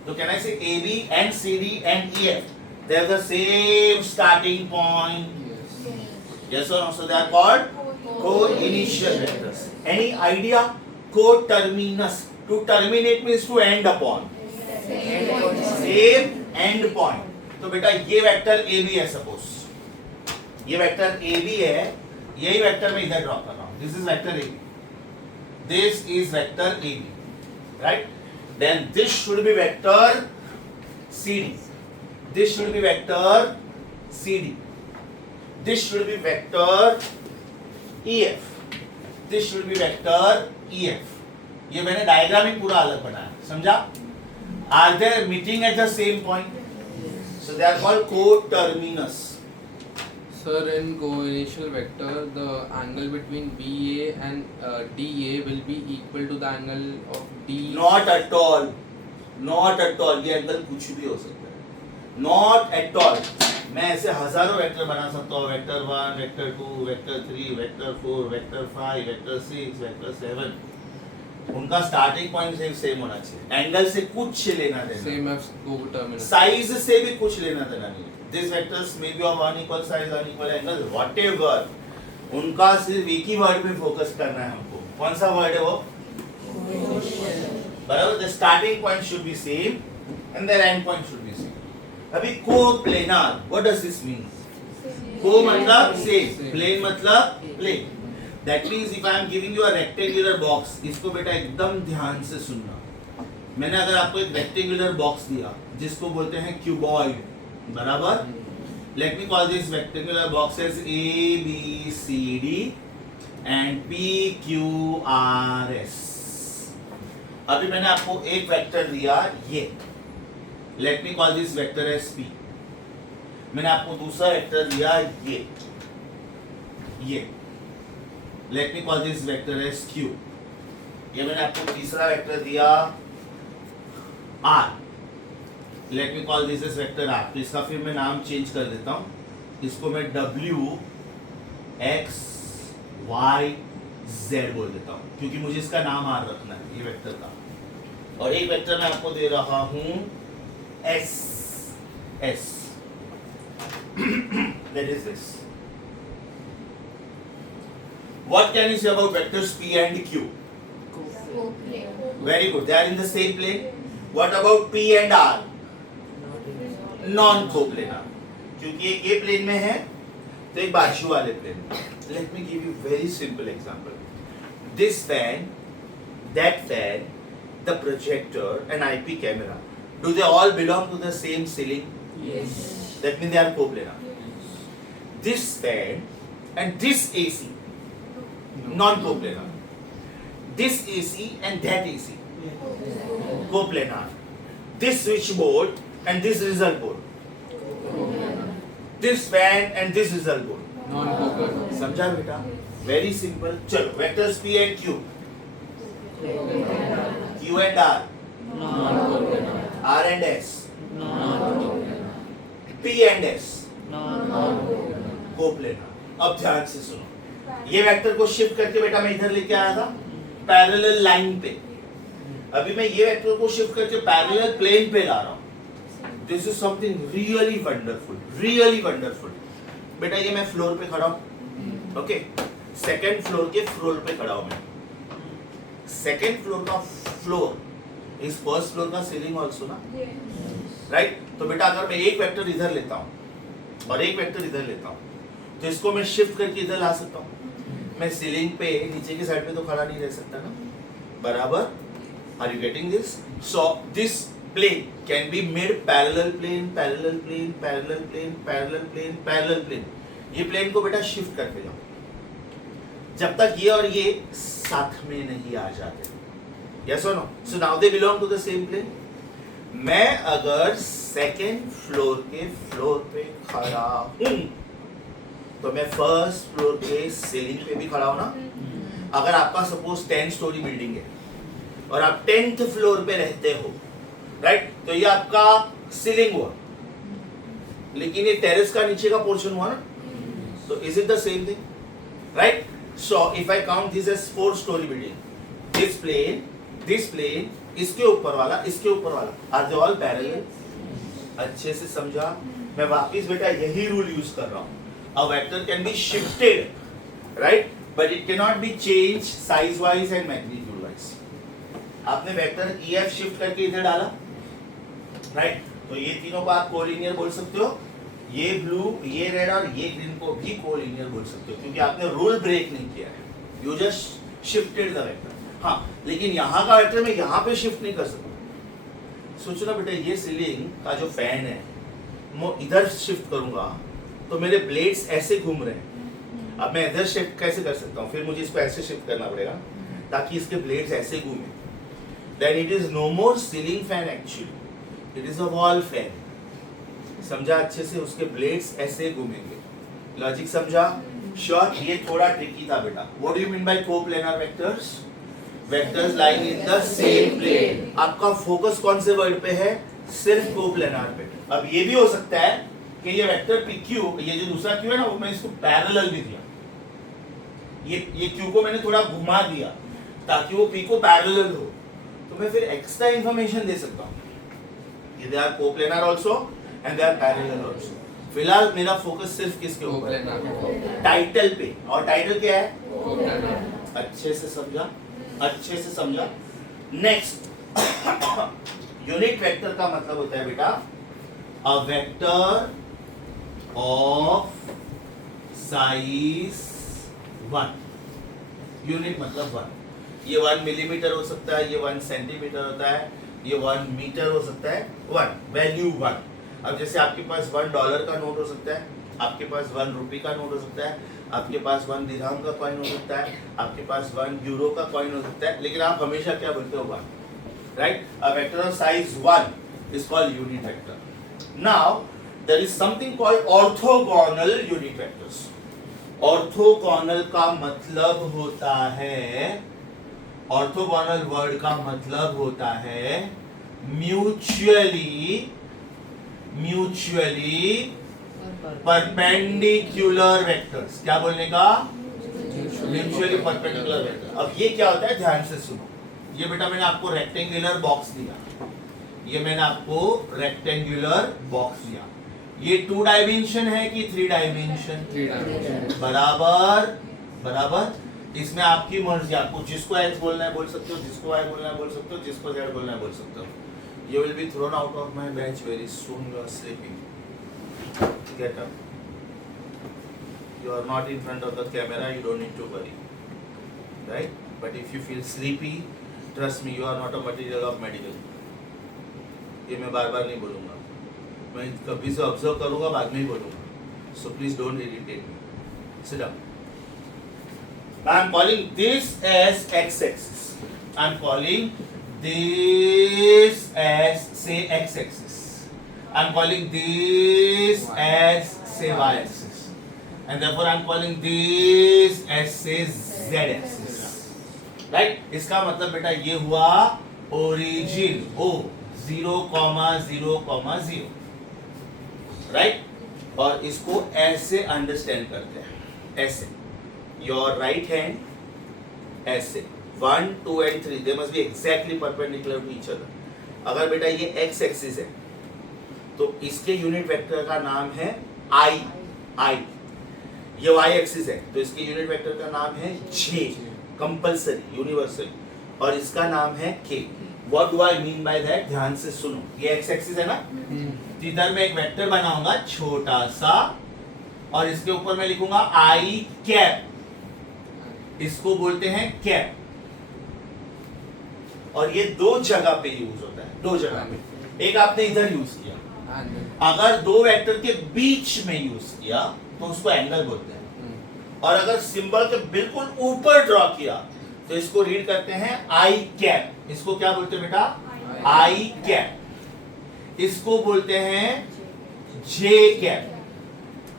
So can I say AB and CD and EF? They have the same starting point. Yes. Yes or no? So they are called co-initial vectors. Any idea? Co-terminus. To terminate means to end upon. Same end point. तो बेटा ये वेक्टर AB है सपोज. ये वेक्टर AB है. यही वेक्टर मैं इधर ड्रॉ कर रहा हूँ. This is vector AB. This is vector AB. Right? Then this should be vector CD. This should be vector CD. This should be vector EF. This should be vector EF. ये मैंने डायग्राम ही पूरा अलग बनाया, समझा? Are they meeting at the same point? So they are called coterminous. Sir, in co-initial vector, the angle between BA and DA will be equal to the angle of D. Not at all. Not at all. ये एंगल कुछ भी हो सकता है. Not at all. मैं ऐसे हजारों वेक्टर बना सकता हूँ. Vector 1, vector 2, vector 3, vector 4, vector 5, vector 6, vector 7. उनका स्टार्टिंग पॉइंट सेम होना चाहिए. एंगल से कुछ लेना देना. Same as co-terminus. साइज से भी कुछ लेना देना नहीं. These vectors may be of unequal size, unequal angle, whatever. उनका सिर्फ एक ही वर्ड पे फोकस करना है हमको. कौन सा वर्ड है वो? बराबर. The starting point should be same and their end point should be same. अभी co-planar. What does this mean? Co मतलब same, plane मतलब plane. That means if I am giving you a rectangular box, इसको बेटा एकदम ध्यान से सुनना. मैंने अगर आपको एक rectangular box दिया जिसको बोलते हैं cuboid, बराबर? Let me call this rectangular box as A, B, C, D and P, Q, R, S. अभी मैंने आपको एक वेक्टर दिया ये. Let me call this vector as P. मैंने आपको दूसरा वेक्टर दिया ये. Let me call this vector as Q. ये मैंने आपको तीसरा वेक्टर दिया R. Let me call this as vector R. तो इसका फिर मैं नाम चेंज कर देता हूँ. इसको मैं W, X, Y, Z बोल देता हूँ क्योंकि मुझे इसका नाम R रखना है ये वेक्टर का. और एक वेक्टर मैं आपको दे रहा हूँ S. That is this. What can you say about vectors P and Q? Very good. They are in the same plane. What about P and R? Non coplanar. क्योंकि एक ए प्लेन में है तो एक बाजू वाले प्लेन में. Let me give you very simple example. This fan, that fan, the projector and IP camera, do they all belong to the same ceiling? Yes. That mean they are coplanar. This fan and this AC, non coplanar. This AC and that AC, coplanar. This switchboard and this result board. This fan and this result board. Non-coplanar. समझा बेटा? Very simple. चलो vectors P and Q, Q and R, Non-coplanar. R and S, Non-coplanar. P and S, coplanar. अब ध्यान से सुनो, ये वेक्टर को शिफ्ट करके बेटा मैं इधर लेके आया था पैरेलल लाइन पे. अभी मैं ये वेक्टर को शिफ्ट करके पैरेलल प्लेन पे ला रहा हूँ. This is something really wonderful, really wonderful. बेटा ये मैं फ्लोर पे खड़ा हूँ, ओके, सेकेंड फ्लोर के फ्लोर पे खड़ा हूँ मैं. सेकेंड फ्लोर का फ्लोर इज फर्स्ट फ्लोर का सीलिंग ऑल्सो ना, राइट? तो बेटा अगर मैं एक वेक्टर इधर लेता हूँ और एक वेक्टर इधर लेता हूँ तो इसको मैं शिफ्ट करके इधर ला सकता हूँ. मैं सीलिंग पे नीचे की साइड पे तो खड़ा नहीं रह सकता ना, बराबर? Are you getting this? So this plane can be made parallel plane, parallel plane, parallel plane, parallel plane, parallel plane. ये प्लेन को बेटा शिफ्ट करते जाओ जब तक ये और ये साथ में नहीं आ जाते. Yes or no? So now they belong to the same plane. मैं अगर सेकेंड फ्लोर के फ्लोर पे खड़ा हूँ तो मैं फर्स्ट फ्लोर के सीलिंग पे भी खड़ा हूँ ना. अगर आपका सपोज 10 स्टोरी बिल्डिंग है और आप 10th फ्लोर पे रहते हो, राइट? तो ये आपका सीलिंग हुआ, लेकिन ये टेरेस का नीचे का पोर्शन हुआ ना. तो is it the same thing, right? So if I count this as 4 story building, this plane, इसके ऊपर वाला, इसके ऊपर वाला, आर दे ऑल पैरेलल? अच्छे से समझा? मैं वापिस बेटा यही रूल यूज कर रहा हूँ. A vector can be shifted, right? But it cannot be changed size wise and magnitude wise. आपने वेक्टर EF शिफ्ट करके इधर डाला, राइट? तो ये तीनों को आप कोलिनियर बोल सकते हो. ये ब्लू, ये रेड और ये ग्रीन को भी कोलिनियर बोल सकते हो, क्योंकि आपने रूल ब्रेक नहीं किया है. You just shifted the vector. हाँ, लेकिन यहाँ का वेक्टर मैं यहाँ पे शिफ्ट नहीं कर सकता. सोचो ना बेटा, ये सीलिंग का जो फैन है मैं इधर शिफ्ट करूंगा तो मेरे ब्लेड्स ऐसे घूम रहे हैं. अब मैं इधर शिफ्ट कैसे कर सकता हूँ? फिर मुझे इसको ऐसे शिफ्ट करना पड़ेगा ताकि इसके ब्लेड्स ऐसे घूमे. Then it is no more ceiling fan, actually it is a wall fan. समझा अच्छे से? उसके ब्लेड्स ऐसे घूमेंगे. लॉजिक समझा? श्योर? ये थोड़ा ट्रिकी था बेटा. What do you mean by coplanar vectors? Vectors lying in the same plane. आपका फोकस कौन से वर्ड पे है? सिर्फ कोप्लेनर पे. अब ये भी हो सकता है कि ये वेक्टर PQ, ये जो दूसरा Q है ना, वो मैं इसको पैरेलल भी दिया. ये Q को मैंने थोड़ा घुमा दिया ताकि वो P को पैरेलल हो, तो मैं फिर एक्स्ट्रा इंफॉर्मेशन दे सकता हूँ. They are coplanar also and they are parallel also. फिलहाल मेरा फोकस सिर्फ किसके ऊपर है? Coplanar. टाइटल पे. और टाइटल क्या है? Coplanar. अच्छे से समझा? अच्छे से समझा? नेक्स्ट, यूनिट वेक्टर का मतलब होता है बेटा a vector of size 1. Unit मतलब 1. ये 1 मिलीमीटर हो सकता है, ये 1 सेंटीमीटर होता है, ये 1 मीटर हो सकता है. 1 वैल्यू 1. अब जैसे आपके पास $1 का नोट हो सकता है, आपके पास 1 रुपये का नोट हो सकता है, आपके पास 1 दिरहम का कॉइन हो सकता है, आपके पास 1 यूरो का कॉइन हो सकता है, लेकिन आप हमेशा क्या बोलते हो? 1. Right? A vector of size 1 is called unit vector. Now there is something called orthogonal unit vectors. Orthogonal का मतलब होता है, orthogonal वर्ड का मतलब होता है म्यूचुअली परपेंडिकुलर वेक्टर्स. क्या बोलने का? Mutually perpendicular vector. अब ये क्या होता है? ध्यान से सुनो. ये बेटा मैंने आपको रेक्टेंगुलर बॉक्स दिया, ये मैंने आपको रेक्टेंगुलर बॉक्स दिया. ये 2 डायमेंशन है कि 3 डायमेंशन? 3 dimension. बराबर बराबर. इसमें आपकी मर्जी, आपको जिसको x बोलना है बोल सकते हो, जिसको y बोलना है बोल सकते हो, जिसको z बोलना है बोल सकते हो. You will be thrown out of my bench very soon. You are sleeping. Get up. You are not in front of the camera. You don't need to worry. Right? But if you feel sleepy, trust me, you are not a material of medical. ये मैं बार बार नहीं बोलूँगा, मैं कभी से ऑब्जर्व करूँगा, बाद में ही बोलूँगा. So please don't irritate me. Sit down. I am calling this as x-axis. I am calling this as say x-axis. I am calling this as say y-axis, and therefore I am calling this as say z-axis. Right? इसका मतलब बेटा ये हुआ origin O 0,0,0. Right? और इसको ऐसे अंडरस्टैंड करते हैं, ऐसे योर राइट हैंड ऐसे 1, 2 and 3 they must be exactly perpendicular to each other. अगर बेटा ये x एक्सिस है तो इसके यूनिट वेक्टर का नाम है I. ये y एक्सिस है तो इसके यूनिट वेक्टर का नाम है J, कंपल्सरी यूनिवर्सल, और इसका नाम है K. What do I mean by that? ध्यान से सुनो, ये x एक्सिस है ना, इधर मैं एक वेक्टर बनाऊंगा छोटा सा और इसके ऊपर मैं लिखूंगा I कैप, इसको बोलते हैं कैप, और ये दो जगह पे यूज होता है, दो जगह पे. एक आपने इधर यूज किया, अगर दो वेक्टर के बीच में यूज किया तो उसको एंगल बोलते हैं, और अगर सिंबल के बिल्कुल ऊपर ड्रॉ किया तो इसको रीड करते हैं I कैप. इसको क्या बोलते हैं बेटा? I cap. इसको बोलते हैं J कैप,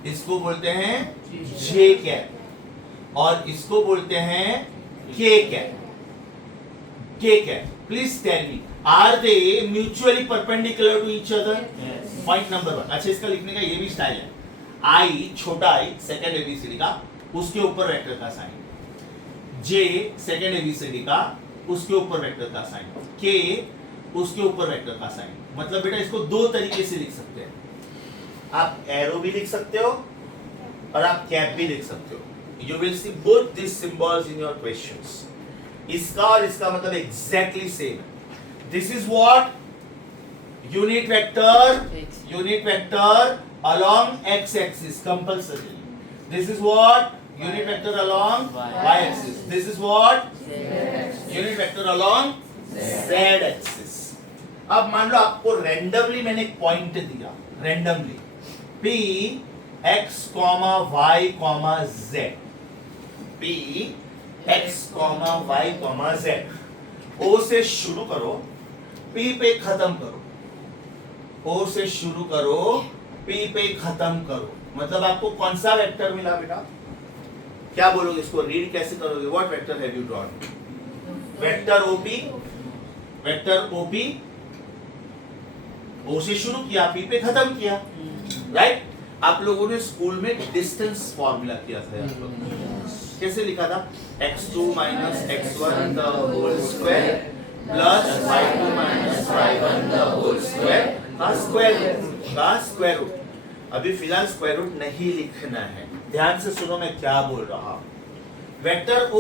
इसको बोलते हैं J कैप, और इसको बोलते हैं K cap. K cap. Please tell me, are they mutually perpendicular to each other? Yes. Point number 1. अच्छा, इसका लिखने का ये भी स्टाइल है. I छोटा I सेकंड ABCD का, उसके ऊपर वेक्टर का साइन. J सेकंड ABCD का, उसके ऊपर वेक्टर का साइन. K उसके ऊपर वेक्टर का साइन. मतलब बेटा इसको दो तरीके से लिख सकते हैं. आप एरो भी लिख सकते हो और आप कैप भी लिख सकते हो. You will see both these symbols in your questions. इसका और इसका मतलब exactly same. This is what unit vector along x-axis compulsory. This is what unit vector along y-axis. This is what unit vector along z-axis. अब मान लो आपको रैंडमली मैंने एक पॉइंट दिया, randomly p x, y, z, p x, y, z. O से शुरू करो, p पे खत्म करो. O से शुरू करो, p पे खत्म करो. मतलब आपको कौन सा वेक्टर मिला बेटा? क्या बोलोगे इसको? रीड कैसे करोगे? What vector have you drawn? Vector OP. Vector OP O से शुरू किया, P पे खत्म किया. राइट? आप लोगों ने स्कूल में डिस्टेंस फॉर्मूला किया था आप लोग. कैसे लिखा था? x2 minus x1 the whole square plus y2 minus y1 the whole square का स्क्वायर रूट. अभी फिलहाल स्क्वायर रूट नहीं लिखना है. ध्यान से सुनो मैं क्या बोल रहा हूं. वेक्टर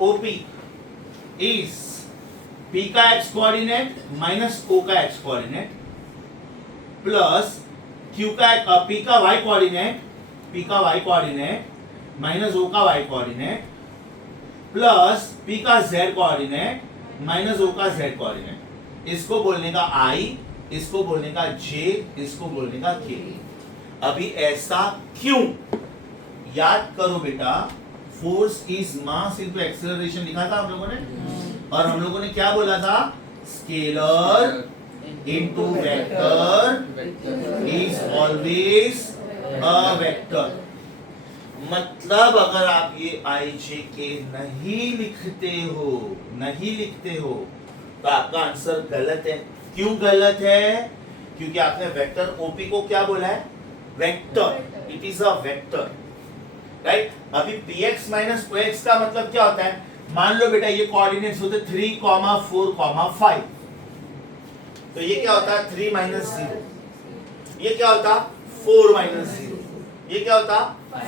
OP is P का x कोऑर्डिनेट माइनस O का x कोऑर्डिनेट प्लस P का y कोऑर्डिनेट माइनस O का y कोऑर्डिनेट प्लस P का z कोऑर्डिनेट माइनस O का z कोऑर्डिनेट. इसको बोलने का I, इसको बोलने का J, इसको बोलने का K. अभी ऐसा क्यों? याद करो बेटा, force is mass into acceleration लिखा था हम लोगों ने, और हम लोगों ने क्या बोला था? Scalar into vector is always a vector. मतलब अगर आप ये I J K नहीं लिखते हो तो आपका आंसर गलत है. क्यों गलत है? क्योंकि आपने वेक्टर OP को क्या बोला है? Vector. It is a vector. Right? अभी px माइनस qx का मतलब क्या होता है? मान लो बेटा ये कोऑर्डिनेट्स होते 3, 4, 5. तो ये क्या होता है? 3 माइनस 0. ये क्या होता? 4 माइनस 0. ये क्या होता?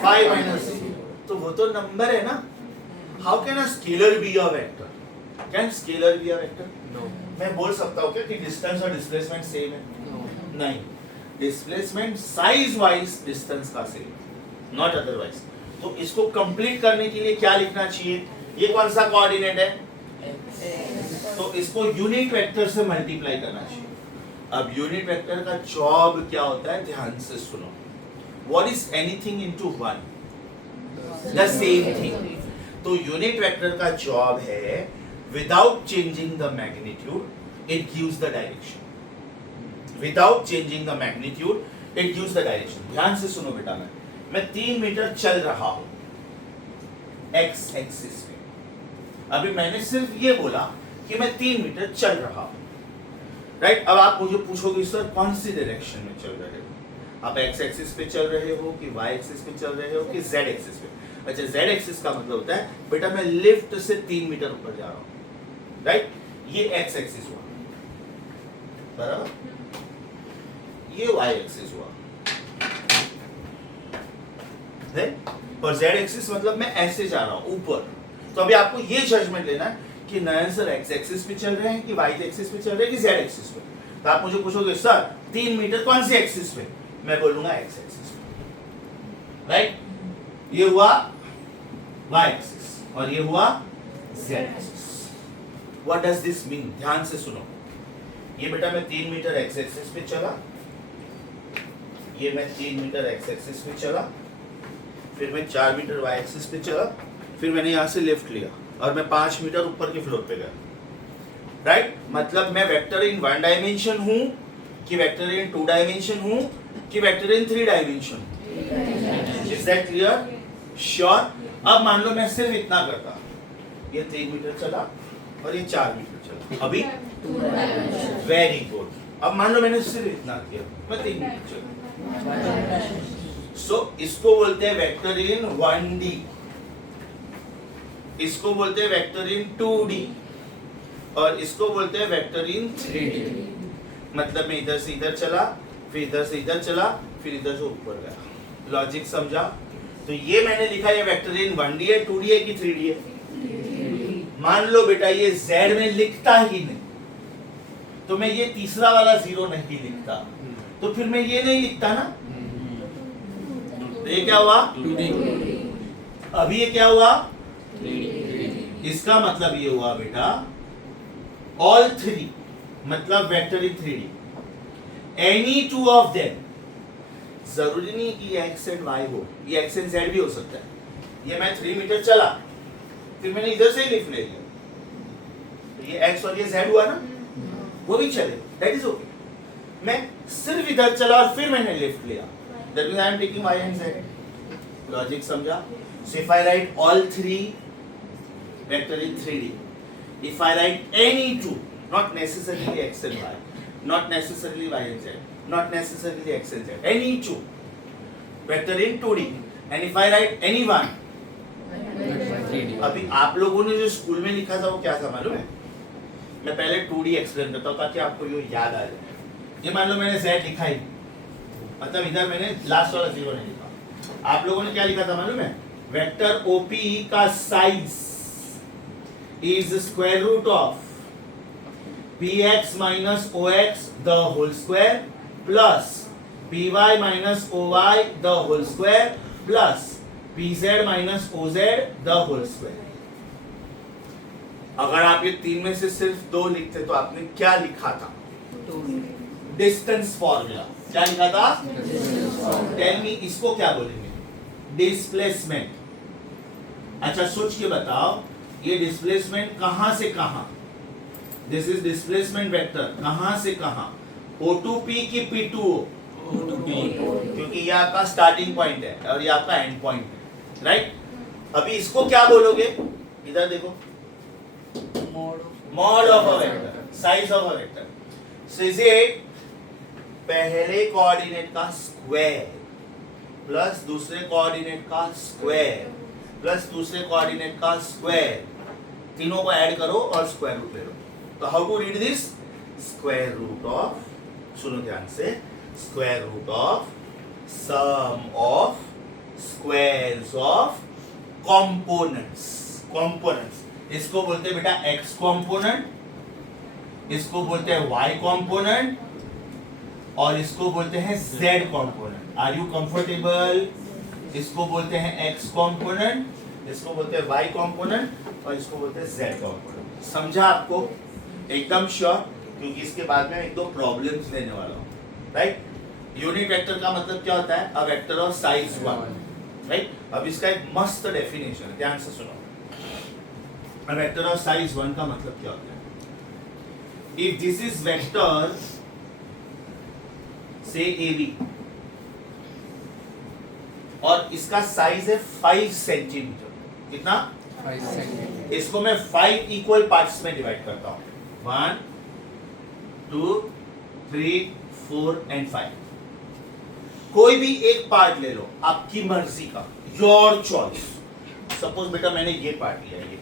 5 माइनस 0. तो वो तो नंबर है ना. How can a scalar be a vector? Can scalar be a vector? No. मैं बोल सकता हूँ क्या कि डिस्टेंस और डिस्प्लेसमेंट सेम है? No. नहीं. डिस्प्लेसमेंट साइज वाइज डिस्टेंस का सेम, नॉट अदरवाइज. तो इसको कंप्लीट करने के लिए क्या लिखना चाहिए? ये कौन सा कोऑर्डिनेट है? तो इसको यूनिट वेक्टर से मल्टीप्लाई करना चाहिए. अब यूनिट वेक्टर का जॉब क्या होता है? ध्यान से सुनो. What is anything into 1? The same thing. तो यूनिट वेक्टर का जॉब है without changing the magnitude it gives the direction. Without changing the magnitude it gives the direction. ध्यान से सुनो बेटा, मैं 3 मीटर चल रहा हूं एक्स एक्सिस पे। अभी मैंने सिर्फ ये बोला कि मैं 3 मीटर चल रहा हूं, राइट? अब आप मुझे पूछोगे सर कौन सी डायरेक्शन में चल रहे हो? आप एक्स एक्सिस पे चल रहे हो कि वाई एक्सिस पे चल रहे हो कि जेड एक्सिस पे? अच्छा, जेड एक्सिस का मतलब होता है बेटा मैं लिफ्ट से 3 मीटर ऊपर जा रहा हूं, राइट? ये एक्स एक्सिस हुआ, बराबर? ये वाई एक्सिस हुआ, और जेड एक्सिस मतलब मैं ऐसे जा रहा हूं ऊपर। तो अभी आपको ये जजमेंट लेना है कि नयन सर एक्स एक्सिस पे चल रहे हैं कि वाई एक्सिस पे चल रहे हैं कि जेड एक्सिस पे। तो आप मुझे पूछोगे सर 3 मीटर कौन सी एक्सिस पे? मैं बोलूंगा एक्स एक्सिस पे, राइट? ये हुआ वाई एक्सिस और ये हुआ Z axis. What does this mean? ध्यान से सुनो। ये बेटा मैं 3 मीटर एक्स एक्सिस पे चला, ये मैं 3 मीटर एक्स एक्सिस पे चला, फिर मैं 4 मीटर वाई एक्सिस पे चला, फिर मैंने यहां से लेफ्ट लिया और मैं 5 मीटर ऊपर के फ्लोर पे गया, राइट? मतलब मैं वेक्टर इन 1 डायमेंशन हूं कि वेक्टर इन 2 डायमेंशन हूं कि vector in 3 dimension? Is that clear? Sure? अब मान लो मैं सिर्फ इतना करता, ये 3 मीटर चला और ये 4 मीटर चला, अभी वेरी गुड। अब मान लो मैंने सिर्फ इतना किया, मैं 3 मीटर चला। सो इसको बोलते हैं वेक्टर इन 1D, इसको बोलते हैं वेक्टर इन 2D और इसको बोलते हैं वेक्टर इन 3D। मतलब मैं इधर से इधर चला, फिर इधर से इधर चला, फिर इधर से ऊपर गया। लॉजिक समझा? तो ये मैंने लिखा ये वेक्टर इन 1D है, 2D है कि 3D है? मान लो बेटा ये Z में लिखता ही नहीं, तो मैं ये तीसरा वाला 0 नहीं लिखता, तो फिर मैं ये नहीं लिखता ना। तो ये क्या हुआ? 2D। अभी ये क्या हुआ? 3D। इसका मतलब ये हुआ बेटा ऑल 3 मतलब vector in 3D any 2 of them. जरूरी नहीं कि ये एक्स एंड वाई हो, ये एक्स एंड जेड भी हो सकता है। ये मैं 3 मीटर चला, फिर मैंने इधर से ही लिफ्ट ले लिया, तो ये एक्स और ये जेड हुआ ना, वो भी चले, दैट इज ओके। मैं सिर्फ इधर चला और फिर मैंने लिफ्ट लिया, that means I am taking Y and Z. Logic समझा? So if I write all 3 vector in 3D, if I write any 2, not necessarily x and y, not necessarily y and z, not necessarily x and z, any 2 vector in 2D, and if I write any one, 3D। अभी आप लोगों ने जो स्कूल में लिखा था वो क्या था मालूम है? मैं पहले 2D एक्सप्लेन करता हूँ ताकि आपको ये याद आ जाए। ये मान लो मैंने z लिखा ही, मतलब इधर मैंने लास्ट वाला 0 नहीं लिखा। आप लोगों ने क्या लिखा था मालूम है? वेक्टर OP का size is square root of px minus ox the whole square plus py minus oy the whole square plus pz minus oz the whole square। अगर आप ये 3 में से सिर्फ 2 लिखते तो आपने क्या लिखा था? Distance formula. क्या लिखा था? टेल मी, इसको क्या बोलेंगे? डिस्प्लेसमेंट। अच्छा सोच के बताओ, ये डिस्प्लेसमेंट कहां से कहां? दिस इज डिस्प्लेसमेंट वेक्टर, कहां से कहां? O2P की P2O, क्योंकि ये आपका स्टार्टिंग पॉइंट है और ये आपका एंड पॉइंट है, राइट? अभी इसको क्या बोलोगे? इधर देखो, mod of a vector, size of a vector. So is it पहले कोऑर्डिनेट का स्क्वायर प्लस दूसरे कोऑर्डिनेट का स्क्वायर प्लस दूसरे कोऑर्डिनेट का स्क्वायर, तीनों को ऐड करो और स्क्वायर रूट ले लो। तो how to read this? Square root of, सुनो ध्यान से, square root of sum of squares of components. Components इसको बोलते हैं बेटा x कंपोनेंट, इसको बोलते हैं y कंपोनेंट और इसको बोलते हैं z component. Are you comfortable? इसको बोलते हैं x कंपोनेंट, इसको बोलते हैं y कंपोनेंट और इसको बोलते हैं z कंपोनेंट। समझा आपको? एकदम श्योर? क्योंकि इसके बाद में 1-2 प्रॉब्लम्स देने वाला हूँ, राइट? यूनिट वेक्टर का मतलब क्या होता है? A vector of size 1, right? अब इसका एक मस्त डेफिनेशन है, ध्यान से सुनो. A vector of size 1 का मतलब क्या होता है? If this is vector say AB और इसका साइज है 5 सेंटीमीटर, कितना? 5 सेंटीमीटर. इसको मैं 5 इक्वल पार्ट्स में डिवाइड करता हूं. 1 2 3 4 एंड 5. कोई भी एक पार्ट ले लो आपकी मर्जी का, योर चॉइस. सपोज बेटा मैंने ये पार्ट लिया, ये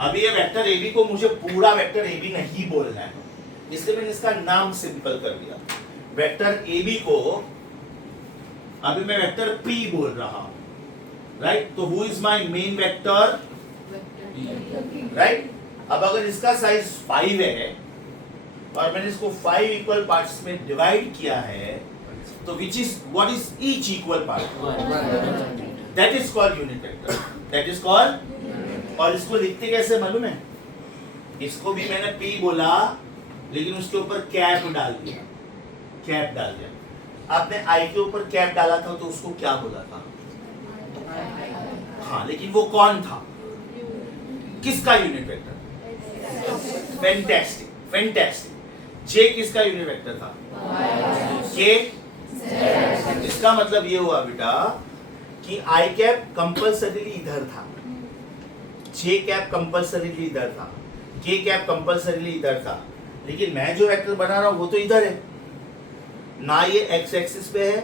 अभी ये वेक्टर AB को मुझे पूरा वेक्टर AB नहीं बोलना है, इसलिए मैंने इसका नाम सिंपल कर दिया. वेक्टर AB को अभी मैं वेक्टर P बोल रहा हूं, राइट? तो who is my main vector? Right? अब अगर इसका साइज 5 है और मैंने इसको 5 इक्वल पार्ट्स में डिवाइड किया है, तो what is each equal part? That is called unit vector. That is called. और इसको लिखते कैसे मालूम है? इसको भी मैंने P बोला, लेकिन उसके ऊपर कैप डाल दिया. कैप डाल दिया. आपने I के ऊपर कैप डाला था तो उसको क्या बोला था? हाँ, लेकिन वो कौन था? किसका unit vector? Fantastic, fantastic. J किसका यूनिट वेक्टर था? K. इसका मतलब ये हुआ बेटा कि I कैप कंपल्सरीली इधर था, J कैप कंपल्सरीली इधर था, K कैप कंपल्सरीली इधर था, लेकिन मैं जो वेक्टर बना रहा हूं वो तो इधर है. ना ये x एक्सिस पे है,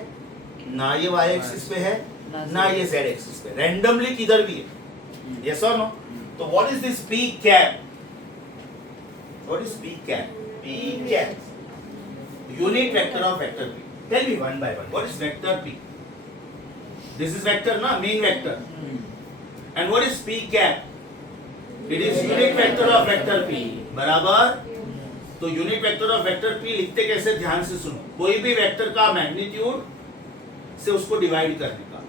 ना ये y एक्सिस पे है, ना ये z एक्सिस पे. रैंडमली किधर भी है. यस और नो? तो what is this p cap? What is p cap? p cap unit vector of vector p. Tell me one by one, what is vector p? This is vector ना, main vector. And what is p cap? It is unit vector of vector p. बराबर? तो unit vector of vector p लिखते कैसे, ध्यान से सुनो. कोई भी वेक्टर का मैग्नीट्यूड से उसको डिवाइड करने का,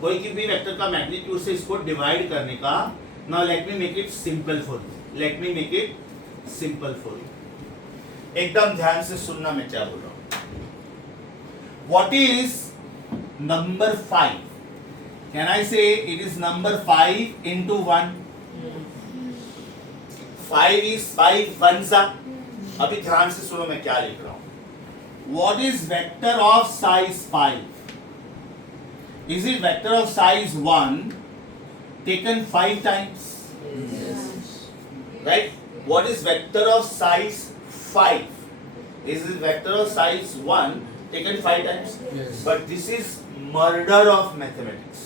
कोई भी वेक्टर का मैग्नीट्यूड से इसको डिवाइड करने का. Now let me make it simple for you. Let me make it simple for you. एकदम ध्यान से सुनना मैं क्या बोल रहा हूं. What is number 5? Can I से it is number 5 into 1? 5 is 5 ones are. अभी ध्यान से सुनो मैं क्या लिख रहा हूं. What is vector of size 5? Is it vector of size 1 taken 5 times? Yes. Right? What is vector of size 5? Is it vector of size 1 taken 5 times? Yes. But this is murder of mathematics,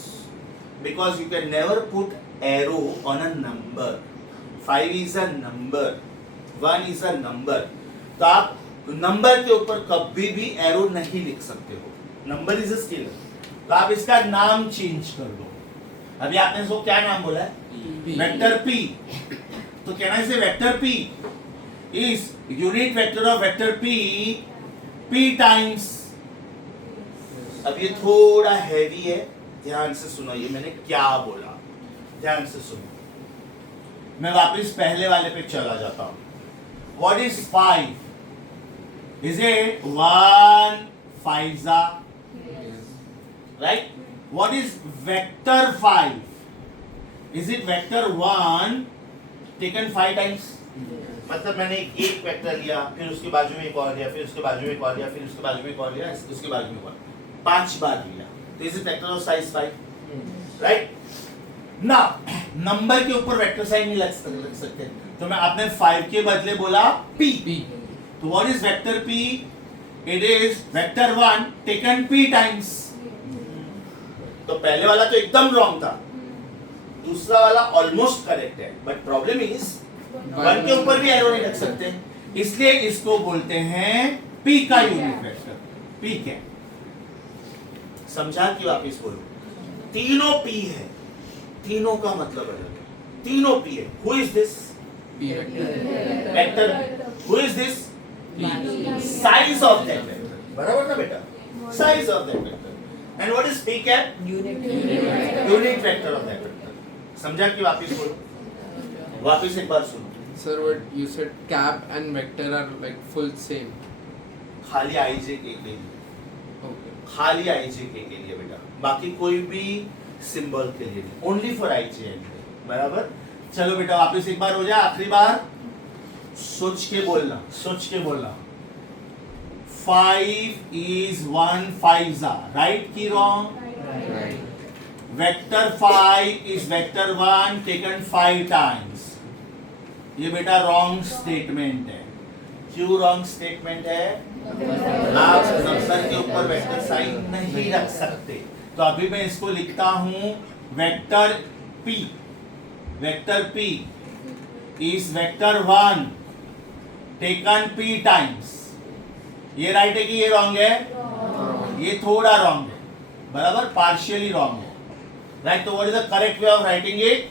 because you can never put arrow on a number. 5 is a number, 1 is a number. तो आप नंबर के ऊपर कभी भी एरो नहीं लिख सकते हो. Number is a scalar. तो आप इसका नाम चेंज कर दो. अभी आपने इसको क्या नाम बोला है? P. Vector P. तो कैन आई से vector P is unit vector of vector P times. अब ये थोड़ा हैवी है, ध्यान से सुनो ये मैंने क्या बोला. ध्यान से सुनो. मैं वापस पहले वाले पे चला जाता हूं. What is 5? Is it 1 5s? Yes. Right? What is vector 5? Is it vector 1 taken 5 times? मतलब मैंने एक वेक्टर लिया, फिर उसके बाजू में एक और लिया, फिर उसके बाजू में एक और लिया, फिर उसके बाजू में एक और लिया, उसके बाजू में एक और, 5 बार लिया. तो is it vector of size 5? Right? ना नंबर के ऊपर वेक्टर साइन नहीं लग सकते. तो मैं आपने 5 के बदले बोला p. P. तो what is vector p? It is vector 1 taken p times. तो पहले वाला तो एकदम रॉन्ग था, दूसरा वाला ऑलमोस्ट करेक्ट है. बट प्रॉब्लम इज 1 के ऊपर भी एरो नहीं रख सकते, इसलिए इसको बोलते हैं p का यूनिट वेक्टर. p क्या समझा कि वापस बोलो. तीनों p है, तीनों का मतलब अलग है. तीनों p है. Who is this? P vector. Vector. Who is this? P. Size of that vector. बराबर ना बेटा? Size of that vector. And what is p cap? Unit unit vector of that vector. समझा कि वापस बोलो. वापस एक बार सुनो. Sir, what you said, cap and vector are like full same. खाली ij एक ले ली. Okay. खाली IJK के लिए बेटा, बाकी कोई भी सिंबल के लिए नहीं, ओनली फॉर IJK, बराबर। चलो बेटा वापस एक बार हो जाए, आखिरी बार सोच के बोलना, सोच के बोलना। 5 is 1 5s are, right की wrong? Right. Vector 5 is vector 1 taken 5 times. ये बेटा रॉन्ग स्टेटमेंट है। क्यों रॉन्ग स्टेटमेंट है? आप नंबर के ऊपर वेक्टर साइन नहीं रख सकते। तो अभी मैं इसको लिखता हूं vector P, vector P is vector 1 taken P times. ये राइट है कि ये रॉन्ग है? ये थोड़ा रॉन्ग है, बराबर, पार्शियली रॉन्ग है, राइट। तो what is the correct way of writing it?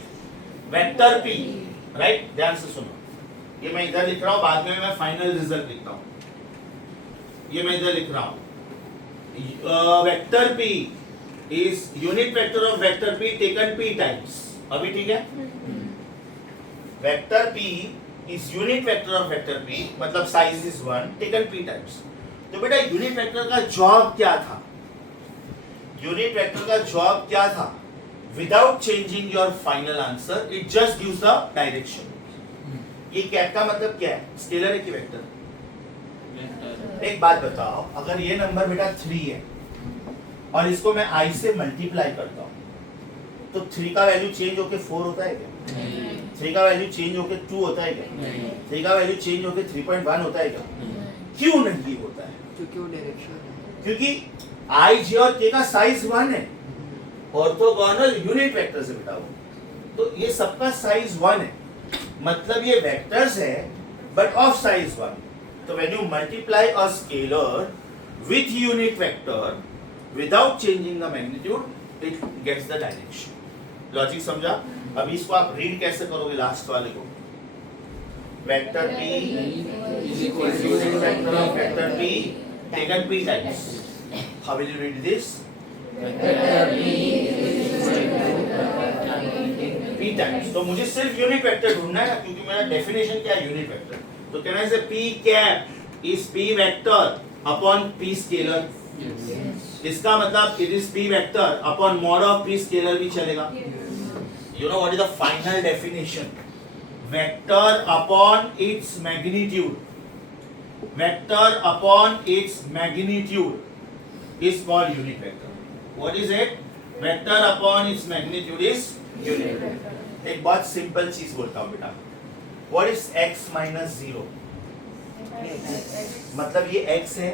Vector P, right. ध्यान से सुनो, ये मैं इधर लिख रहा हूं, बाद में मैं फाइनल रिजल्ट लिखता हूं। ये मैं इधर लिख रहा हूं, vector P is unit vector of vector P taken P times। अभी ठीक है? Vector P is unit vector of vector P, मतलब size is 1 taken P times। तो बेटा यूनिट वेक्टर का जॉब क्या था? यूनिट वेक्टर का जॉब क्या था? Without changing your final answer, it just gives the direction. ये कैप का मतलब क्या है? स्केलर है कि वेक्टर? वेक्टर एक बात बताओ, अगर ये नंबर बेटा 3 है और इसको मैं I से मल्टीप्लाई करता हूं, तो 3 का वैल्यू चेंज होके 4 होता है क्या? नहीं 3 का वैल्यू चेंज होके 2 होता है क्या? नहीं 3 का वैल्यू चेंज होके 3.1 होता है क्या? नहीं क्यों नहीं होता है? क्योंकि वो डायरेक्शन है। क्योंकि I, J और K का साइज 1 है, ऑर्थोगोनल यूनिट वेक्टर से बेटा वो, तो ये सबका साइज 1 है, मतलब ये वेक्टर्स है बट ऑफ साइज 1। तो when you multiply a scalar with unit vector without changing the magnitude, it gets the direction. Logic समझा? अभी इसको आप रीड कैसे करोगे लास्ट वाले को? Vector P is equal to unit vector of vector P taken P times. How will you read this? P times। तो मुझे सिर्फ यूनिट वेक्टर ढूंढना है ना, क्योंकि मेरा डेफिनेशन क्या है? Unit vector. तो कैन आई से P cap is P vector upon P scalar. इसका मतलब it is P vector upon mod of P scalar भी चलेगा। You know what is the final definition? Vector upon its magnitude. Vector upon its magnitude is called unit vector. What is it? Vector upon its magnitude is unit vector. एक बहुत सिंपल चीज बोलता हूँ बेटा। What is x minus 0? मतलब ये x है,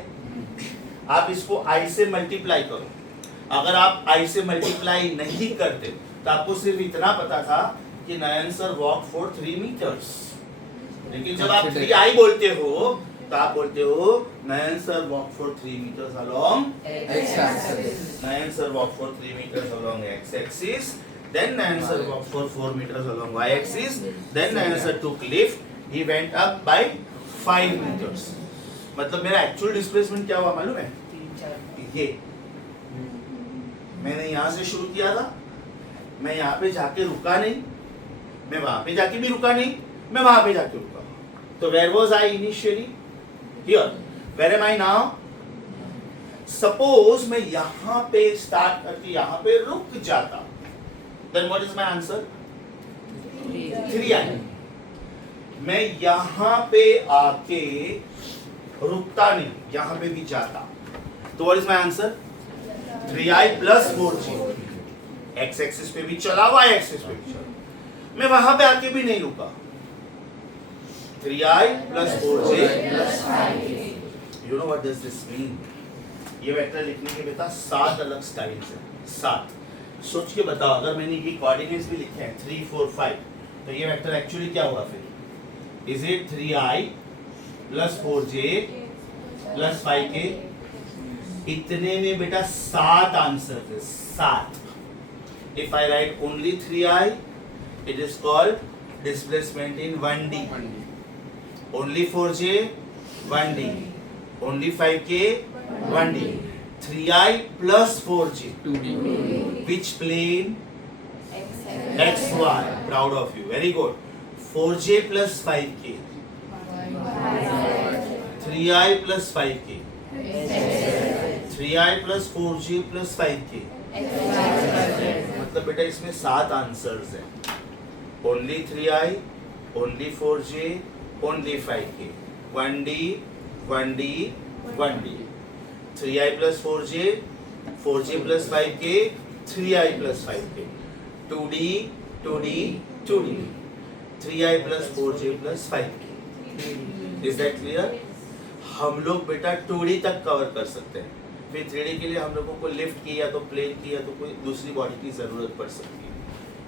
आप इसको I से मल्टीप्लाई करो। अगर आप I से मल्टीप्लाई नहीं करते तो आपको सिर्फ इतना पता था कि नयन सर वॉक फॉर 3 मीटर्स, लेकिन जब आप 3i बोलते हो तो आप बोलते हो Nayan sir walk for 3 meters along X axis. Nayan sir walked for 3 meters along x axis, then Nayan sir walked for 4 meters along y axis, then Nayan sir took lift, he went up by 5 meters। मतलब मेरा एक्चुअल डिस्प्लेसमेंट क्या हुआ मालूम है? 3-4 ये मैंने यहाँ से शुरू किया था, मैं यहाँ पे जाके रुका नहीं, मैं वहां पे जाके भी रुका नहीं, मैं वहां पे जाके रुका। तो where was I initially? Here. Where am I now? Suppose मैं यहाँ पे स्टार्ट करके यहाँ पे रुक जाता, then what is my answer? 3i। मैं यहाँ पे आके रुकता नहीं, यहाँ पे भी जाता, तो what is my answer? 3i plus 4j। X axis पे भी चला, वाई एक्सिस पे भी चला, मैं वहां पे आके भी नहीं रुका। 3i plus 4j plus 5। You know what does this mean? ये वेक्टर लिखने के बेटा 7 अलग स्टाइल्स हैं, 7। सोच के बताओ, अगर मैंने ये कोऑर्डिनेट्स भी लिखे हैं 3 4 5, तो ये वेक्टर एक्चुअली क्या हुआ फिर? Is it 3i plus 4j plus 5k? इतने में बेटा 7 आंसर थे, 7। If I write only 3i, it is called displacement in 1D. Only 4j, 1D. Only 5k, 1D. 3i plus 4j. 2D. Which plane? XY. Proud of you. Very good. 4j plus 5k. 3i plus 5k. 3i plus 4j plus 5k. मतलब बेटा इसमें 7 आंसर्स हैं. Only 3i, only 4j, only 5k. 1d, 1d, 1d. 3i plus 4j, 4j plus 5k, 3i plus 5k. 2d, 2d, 2d. 3i plus 4j plus 5k. Is that clear? हम लोग बेटा 2D तक कवर कर सकते हैं. फिर 3D के लिए हम लोगों को लिफ्ट की या तो प्लेन की या तो कोई दूसरी बॉडी की जरूरत पड़ सकती है.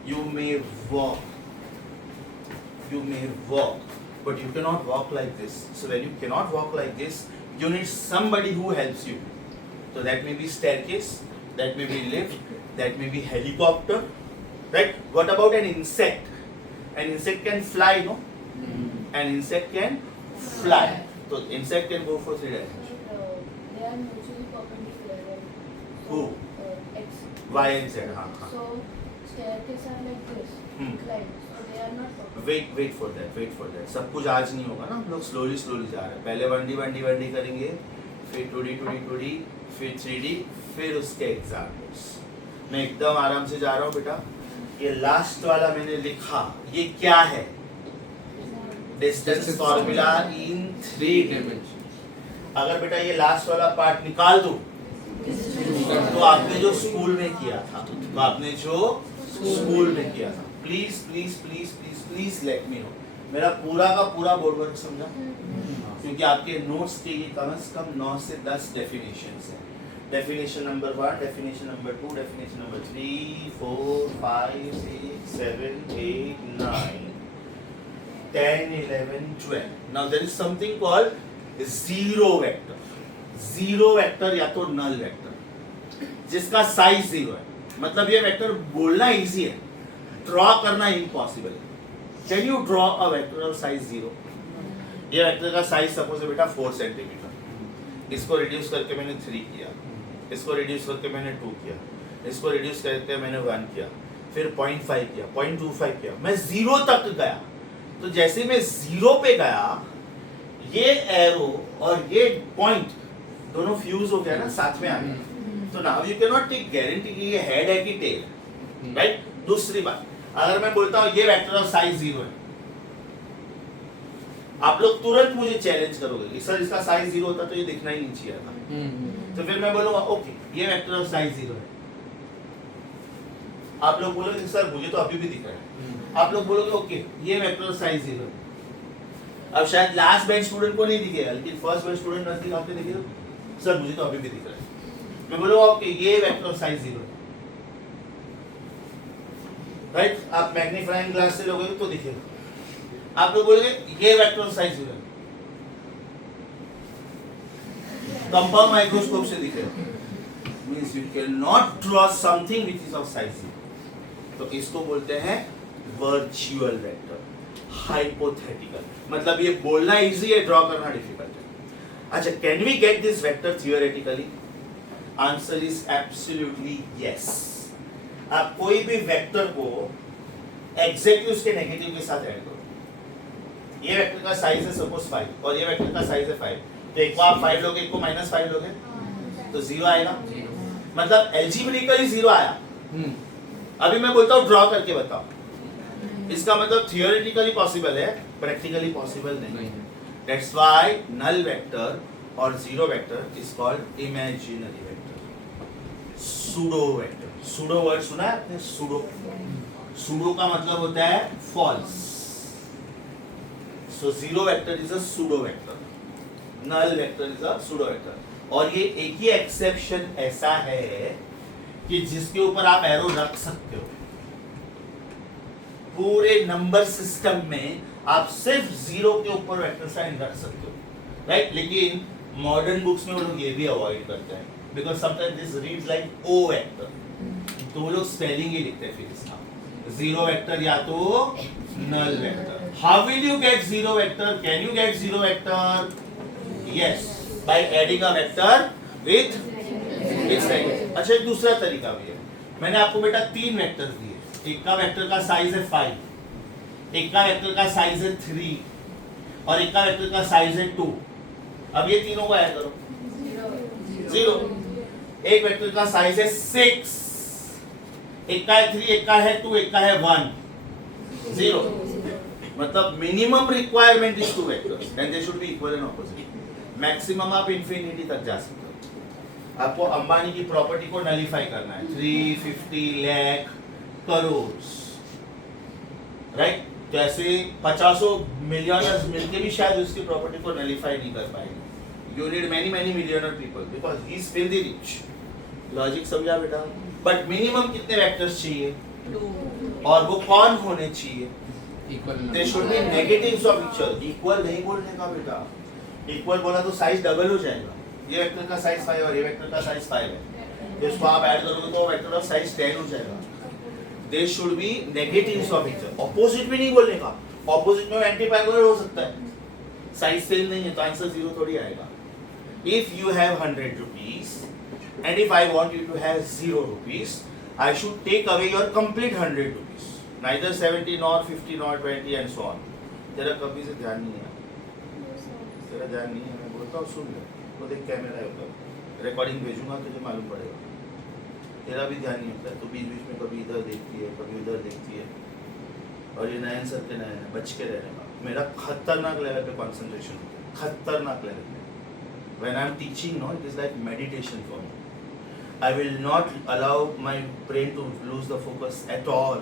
You may walk, but you cannot walk like this. So when you cannot walk like this, you need somebody who helps you. So that may be staircase, that may be lift, that may be helicopter, right? What about an insect? An insect can fly, no? An insect can fly. So insect can go for 3 dimensions. They are mutually perpendicular, right? Who? X. Y and Z. हाँ हाँ. So staircase are like this, Hmm. inclined. So they are not perpendicular. Wait for that. सब कुछ आज नहीं होगा ना. हम लोग slowly जा रहे हैं. पहले 1D करेंगे, फिर 2D, फिर 3D, फिर उसके एग्जाम्पल्स. मैं एकदम आराम से जा रहा हूँ बेटा. ये लास्ट वाला मैंने लिखा. ये क्या है? Distance formula in 3 dimensions. अगर बेटा ये लास्ट वाला पार्ट निकाल दूं तो आपने जो स्कूल में किया था, प्लीज लेट मी नो. मेरा पूरा का पूरा बोर्ड वर्क समझा? क्योंकि आपके नोट्स के ये कम से कम 9 से 10 डेफिनेशंस हैं. Definition number 1, definition number 2, definition number 3, 4, 5, 6, 7, 8, 9, 10, 11, 12. Now there is something called zero vector. Zero vector या तो null vector, जिसका साइज 0 है. मतलब ये वेक्टर बोलना इजी है, ड्रॉ करना इम्पॉसिबल है. Can you draw a vector of size 0? ये वेक्टर का साइज सपोज है बेटा 4 सेंटीमीटर. इसको रिड्यूस करके मैंने 3 किया, इसको रिड्यूस करके मैंने 2 किया, इसको रिड्यूस करके मैंने 1 किया, फिर 0.5 किया, 0.25 किया, मैं 0 तक गया. तो जैसे मैं 0 पे गया, ये एरो और ये पॉइंट दोनों फ्यूज हो गया ना, साथ में आ गया. तो now you can not take guarantee कि ये हेड है कि टेल है, राइट? दूसरी बात, अगर मैं बोलता हूँ ये वेक्टर ऑफ साइज 0 है, आप लोग तुरंत मुझे चैलेंज करोगे कि सर इसका साइज 0 होता तो ये दिखना ही नहीं चाहिए था. तो फिर मैं बोलूंगा ओके ये वेक्टर ऑफ साइज 0 है. आप लोग बोलोगे सर मुझे तो अभी भी दिख रहा है. आप लोग बोलोगे ओके ये वेक्टर ऑफ साइज 0 है. अब शायद लास्ट बेंच स्टूडेंट को नहीं दिखेगा, लेकिन फर्स्ट बेंच स्टूडेंट नजदीक आपके दिखेगा, सर मुझे तो अभी भी दिख रहा है. मैं बोलूंगा ओके ये वेक्टर ऑफ साइज 0 है, राइट? आप मैग्नीफाइंग ग्लास से लोगे तो दिखेगा. आप लोग बोलोगे ये वेक्टर ऑफ साइज 0 है, कंपाउंड माइक्रोस्कोप से दिखेगा. Means you can not draw something which is of size 0. तो इसको बोलते हैं वर्चुअल वेक्टर, हाइपोथेटिकल. मतलब ये बोलना इजी है, ड्रॉ करना डिफिकल्ट है. अच्छा, can we get this vector theoretically? Answer is absolutely yes. आप कोई भी वेक्टर को एग्जैक्टली उसके नेगेटिव के साथ ऐड करो. ये वेक्टर का साइज है सपोज 5 और ये वेक्टर का साइज है 5, तो एक को आप 5 लोगे, एक को -5 लोगे, तो 0 आएगा. मतलब एल्जेब्रिकली 0 आया. अभी मैं बोलता हूँ ड्रॉ करके बताओ, इसका मतलब थियोरेटिकली पॉसिबल है, प्रैक्टिकली पॉसिबल नहीं. दैट्स व्हाई नल वेक्टर और 0 vector is called imaginary vector. Pseudo vector, pseudo word सुना है आपने? सूडो का मतलब होता है false. So 0 vector is a pseudo vector, null vector is a pseudo vector. और ये एक ही एक्सेप्शन ऐसा है कि जिसके ऊपर आप एरो रख सकते हो. पूरे नंबर सिस्टम में आप सिर्फ 0 के ऊपर वेक्टर साइन रख सकते हो, राइट? लेकिन मॉडर्न बुक्स में वो लोग ये भी अवॉइड करते हैं, because sometimes this reads like oh vector. तो वो लोग स्पेलिंग ही लिखते हैं फिर इसका 0 वेक्टर या तो null vector. How will you get 0 vector? Can you get 0 vector? Yes, by adding a vector with its vector. अच्छा, एक दूसरा तरीका भी है. मैंने आपको बेटा 3 वेक्टर्स दिए. एक का वेक्टर का साइज है 5, एक का वेक्टर का साइज है 3 और एक का वेक्टर का साइज है 2. अब ये तीनों को ऐड करो, 0. एक वेक्टर का साइज है 6, एक का है 3, एक का है 2, एक का है 1, 0. मतलब minimum requirement is 2 vectors and they should be equal and opposite. Maximum आप इंफिनिटी तक जा सकते हो. आपको अंबानी की प्रॉपर्टी को नलीफाई करना है 350 लाख करोड़, राइट? तो ऐसे 50 मिलियनर्स मिलके भी शायद उसकी प्रॉपर्टी को नलीफाई नहीं कर पाएंगे. You need many millionaire people because he is filthy rich. Logic समझा बेटा? बट मिनिमम कितने वेक्टर्स चाहिए? 2. और वो कौन होने चाहिए? Equal they should be negatives of each other. Equal नहीं बोलने का बेटा. इक्वल बोला तो साइज डबल हो जाएगा. ये वेक्टर का साइज 5 और ये वेक्टर का साइज 5 है. तो इसको आप ऐड करोगे तो वेक्टर का साइज 10 हो जाएगा. They should be negatives of each other. Opposite भी नहीं बोलने का. ऑपोजिट में एंटी पैरेलल हो सकता है. साइज सेम नहीं है तो आंसर 0 थोड़ी आएगा. If you have 100 rupees and if I want you to have 0 rupees, I should take away your complete 100 rupees. Neither 70 nor 50 nor 20 and so on. तेरा कभी से ध्यान नहीं है. तेरा ध्यान नहीं है. मैं बोलता हूँ सुन ले. तो देख कैमरा है उधर. रिकॉर्डिंग भेजूंगा तुझे मालूम पड़ेगा. तेरा भी ध्यान नहीं होता है. तो बीच बीच में कभी इधर देखती है, कभी उधर देखती है. और ये नयन सर के नयन है. बच के रहने का. मेरा खतरनाक लेवल पे कंसंट्रेशन. खतरनाक लेवल पे. When I am teaching, no, it is like meditation for me. I will not allow my brain to lose the focus at all.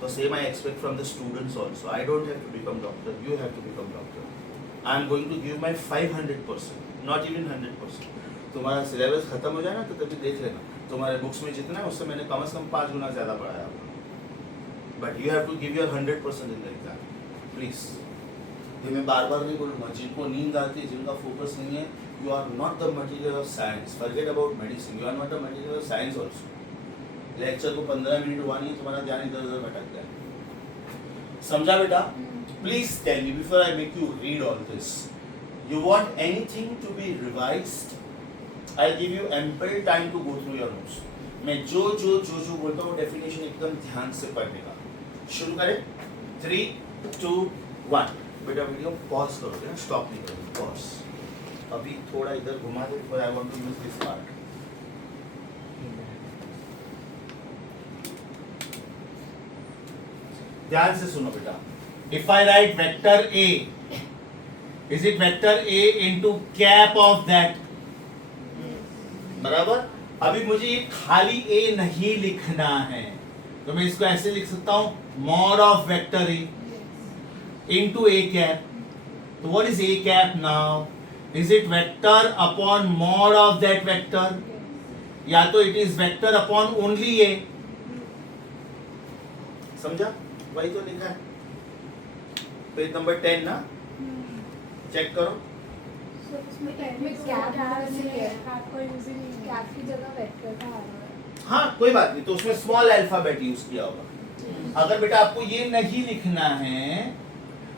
The same I expect from the students also. I don't have to become doctor. You have to become doctor. I am going to give my 500%, not even 100%. तुम्हारा सिलेबस खत्म हो जाए ना तो तभी देख लेना. तुम्हारे बुक्स में जितना है उससे मैंने कम से कम 5 गुना ज़्यादा पढ़ाया होगा. But you have to give your 100% in the exam. Please. ये मैं बार बार नहीं बोलूँगा. जिनको नींद आती है, जिनका फोकस नहीं है, you are not the material of science. Forget about medicine. You are not the material of science also. Lecture को 15 मिनट हुआ नहीं, तुम्हारा ध्यान इधर उधर भटक गया. समझा बेटा? Please tell me before I make you read all this. You want anything to be revised? I give you ample time to go through your notes. मैं जो बोलता हूँ डेफिनेशन एकदम ध्यान से पढ़ने का. शुरू करें. 3, 2, 1. बेटा वीडियो पॉज करोगे ना, स्टॉप नहीं करोगे. पॉज. अभी थोड़ा इधर घुमा दो for I want to use this part. ध्यान से सुनो बेटा. If I write vector A, is it vector A into cap of that? बराबर. अभी मुझे ये खाली ए नहीं लिखना है तो मैं इसको ऐसे लिख सकता हूं, mod of vector A into a cap. So what is a cap now? Is it vector upon mod of that vector? या तो it is vector upon only a. समझा? वही तो लिखा है. पेज नंबर 10 ना? चेक करो. उसमें कैप की जगह वेक्टर का आ रहा है. हाँ कोई बात नहीं. तो उसमें स्मॉल अल्फाबेट यूज किया होगा. अगर बेटा आपको ये नहीं लिखना है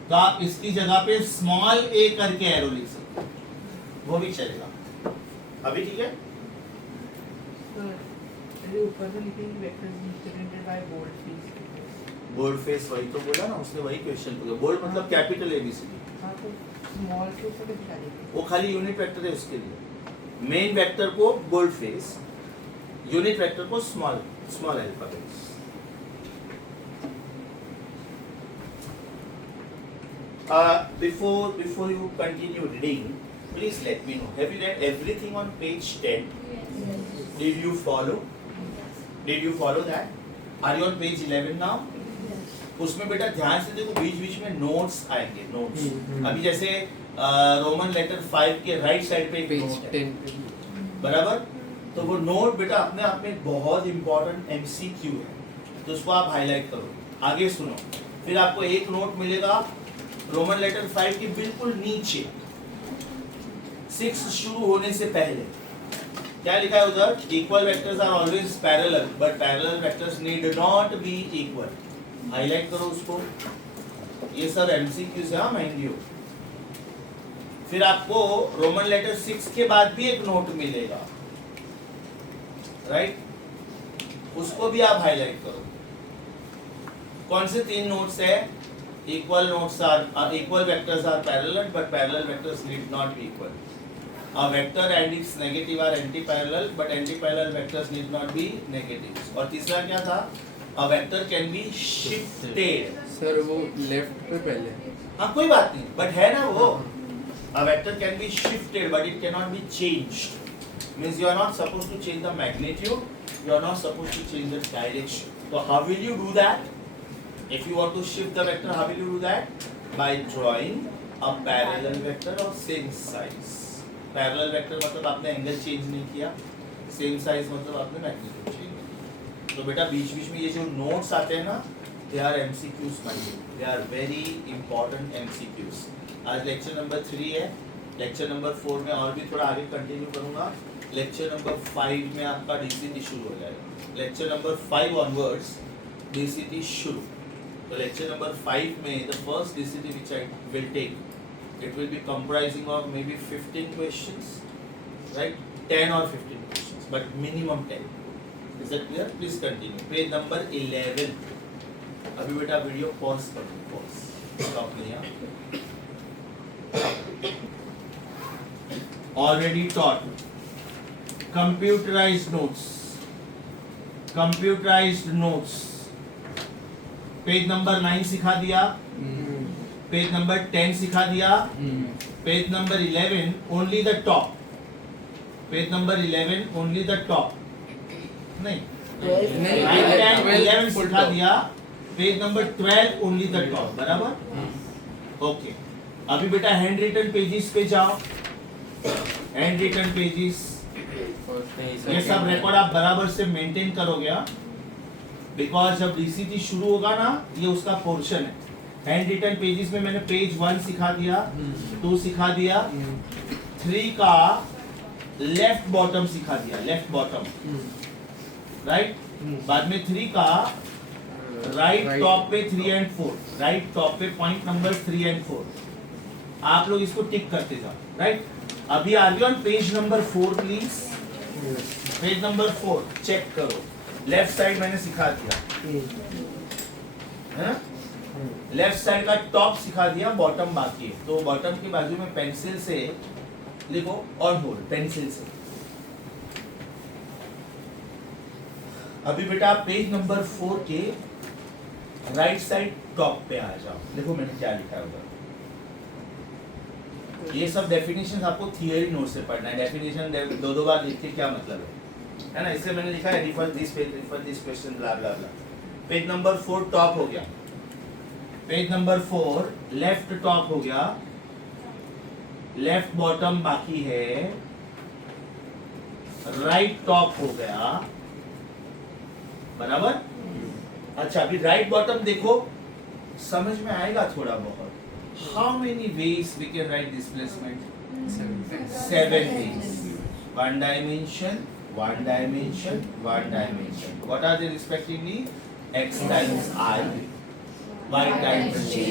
तो आप इसकी जगह पे स्मॉल ए करके एरो लिख सकते हो, वो भी चलेगा. अभी ठीक है. ऊपर तो लिखेंगे vectors represented by bold face. Bold face वही तो बोला ना उसने. वही क्वेश्चन पूछा. बोल्ड मतलब कैपिटल एबीसीडी. हाँ तो स्मॉल टू से दिखा देंगे. वो खाली यूनिट वेक्टर है उसके लिए. मेन वेक्टर को बोल्ड फेस, यूनिट वेक्टर को small alphabets. Before you continue reading, please let me know. Have you read everything on page 10? Yes. Did you follow? Did you follow that? Are you on page 11 now? Yes. उसमें बेटा ध्यान से देखो, बीच बीच में नोट्स आएंगे. नोट्स अभी जैसे रोमन लेटर 5 के राइट साइड पे एक पेज नोट है. 10. बराबर. तो वो नोट बेटा अपने आप में बहुत इंपॉर्टेंट MCQ है, तो उसको आप हाईलाइट करो. आगे सुनो. फिर आपको एक नोट मिलेगा रोमन लेटर 5 के बिल्कुल नीचे, 6 शुरू होने से पहले. क्या लिखा है उधर? Equal vectors are always parallel but parallel vectors need not be equal. Highlight करो उसको. ये सब MCQ है, माइंड यू. फिर आपको रोमन लेटर 6 के बाद भी एक नोट मिलेगा, राइट? उसको भी आप हाईलाइट करो. कौन से 3 नोट्स है? Equal notes are equal vectors are parallel, but parallel vectors need not be equal. A vector and its negative are anti-parallel, but anti-parallel vectors need not be negatives. और तीसरा क्या था? A vector can be shifted. Sir वो लेफ्ट पे पहले. हाँ कोई बात नहीं, but है ना वो. A vector can be shifted, but it cannot be changed. Means you are not supposed to change the magnitude. You are not supposed to change the direction. So how will you do that? If you want to shift the vector, how will you do that? By drawing a parallel vector of same size. Parallel vector मतलब आपने एंगल चेंज नहीं किया, सेम साइज मतलब आपने मैग्नीट्यूड चेंज किया. तो बेटा बीच बीच में ये जो नोट्स आते हैं ना, they are MCQs minded, they are very important MCQs. आज लेक्चर नंबर 3 है, लेक्चर नंबर 4 में और भी थोड़ा आगे कंटिन्यू करूंगा. लेक्चर नंबर 5 में आपका डीसीटी शुरू हो जाएगा. लेक्चर नंबर 5 ऑनवर्ड्स डीसीटी शुरू. तो लेक्चर नंबर 5 में the first DCT which I will take, it will be comprising of maybe 15 questions, right? 10 or 15 questions, but minimum 10. Is that clear? Please continue. Page number 11. अभी बेटा वीडियो पॉज कर दो, पॉज स्टॉप नहीं है. Already taught computerized notes. Computerized notes. Page number 9 सिखा दिया. पेज नंबर 10 सिखा दिया. Page number 11 only the top. Page number 11 only the top. नहीं, 11 सिखा दिया. Page number 12 only the top. बराबर. ओके, अभी बेटा हैंड रिटन पेजेस पे जाओ. हैंड रिटन पेजेस, ये सब रिकॉर्ड आप बराबर से मेंटेन करोगे, बिकॉज जब डीसीटी शुरू होगा ना, ये उसका पोर्शन है. हैंड रिटन पेजेस में मैंने पेज 1 सिखा दिया, 2 सिखा दिया, 3 का लेफ्ट बॉटम सिखा दिया, लेफ्ट बॉटम, राइट. बाद में 3 का राइट टॉप पे 3 एंड 4, राइट टॉप पे पॉइंट नंबर 3 एंड 4. आप लोग इसको टिक करते जाओ, राइट. अभी are you on page number 4 please. Page number 4 check करो. लेफ्ट साइड मैंने सिखा दिया है ना, लेफ्ट साइड का टॉप सिखा दिया, बॉटम बाकी है. तो बॉटम के बाजू में पेंसिल से लिखो ऑन होल्ड, पेंसिल से. अभी बेटा पेज नंबर 4 के राइट साइड टॉप पे आ जाओ. देखो मैंने क्या लिखा है उधर. ये सब डेफिनेशन आपको थियरी नोट से पढ़ना है. डेफिनेशन दो बार लिख के क्या मतलब है ना. इसलिए मैंने लिखा है refer this page, refer this question, blah blah blah. Page number 4 top हो गया. पेज नंबर 4 लेफ्ट टॉप हो गया, लेफ्ट बॉटम बाकी है, राइट टॉप हो गया. बराबर. अच्छा, अभी राइट बॉटम देखो, समझ में आएगा थोड़ा बहुत. How many ways we can write displacement? 7 ways. 1 dimension, 1 dimension, 1 dimension. What are they respectively? X times I, y times j,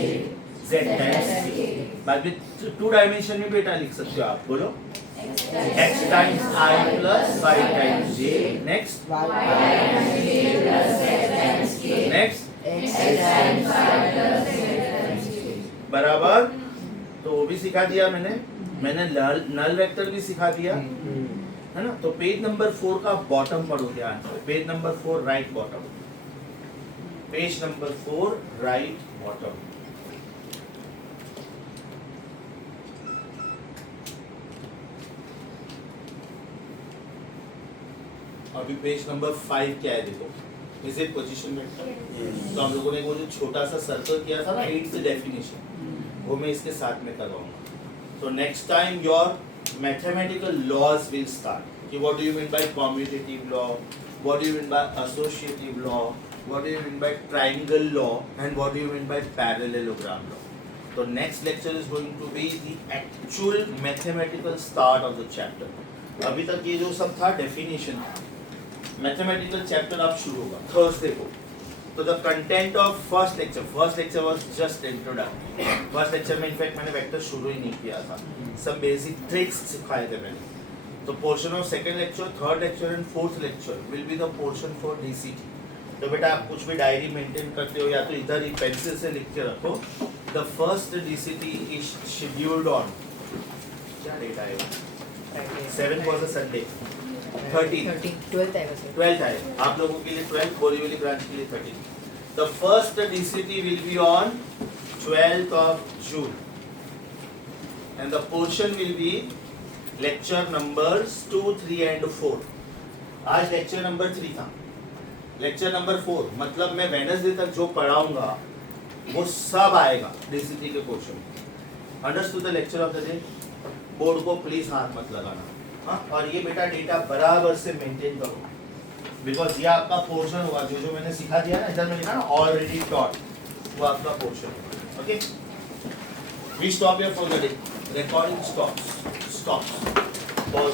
z times k. बाद में 2 डायमेंशन में बेटा लिख सकते हो आप. बोलो. x times I plus y times j. Next. y times j plus z times k. Next. x times y plus z times k. बराबर. तो वो भी सिखा दिया मैंने. नल वेक्टर भी सिखा दिया है ना. तो पेज नंबर 4 का बॉटम पढ़ो ध्यान. Page number 4 right bottom. Page number 4 right bottom. अभी पेज नंबर 5 क्या है देखो. Is it position vector. तो हम लोगों ने वो जो छोटा सा सर्कल किया था ना, 8th डेफिनेशन, वो मैं इसके साथ में करवाऊंगा. तो next time your mathematical laws will start. कि what do you mean by commutative law, what do you mean by associative law, what do you mean by triangle law, and what do you mean by parallelogram law. So next lecture is going to be the actual mathematical start of the chapter. अभी तक ये जो सब था definition, mathematical chapter अब शुरू होगा Thursday को. तो the content of first lecture was just introduction. First lecture में in fact मैंने vector शुरू ही नहीं किया था. Some basic tricks सिखाए थे मैंने. तो portion of second lecture, third lecture and fourth lecture will be the portion for DCT. तो बेटा आप कुछ भी डायरी मेंटेन करते हो या तो इधर ही पेंसिल से लिख के रखो. The first DCT is scheduled on, क्या डेट आएगा, Friday. 7 was a Sunday. 13th. 12th I was here. 12th है आप लोगों के लिए 12th, बोरीवली ब्रांच के लिए 13th. The first DCT will be on 12th of June and the portion will be lecture numbers 2, 3 and 4. आज lecture number 3 था. lecture number 4 मतलब मैं Wednesday तक जो पढ़ाऊंगा वो सब आएगा DCT के portion. Understood the lecture of the day? Board को प्लीज हाथ मत लगाना. हाँ और ये बेटा डेटा बराबर से मेंटेन करो बिकॉज ये आपका पोर्शन हुआ जो जो मैंने सिखा दिया ना इधर में लिखा ना ऑलरेडी टॉट वो आपका पोर्शन है. Okay we stop here for the day. Recording stops. Pause.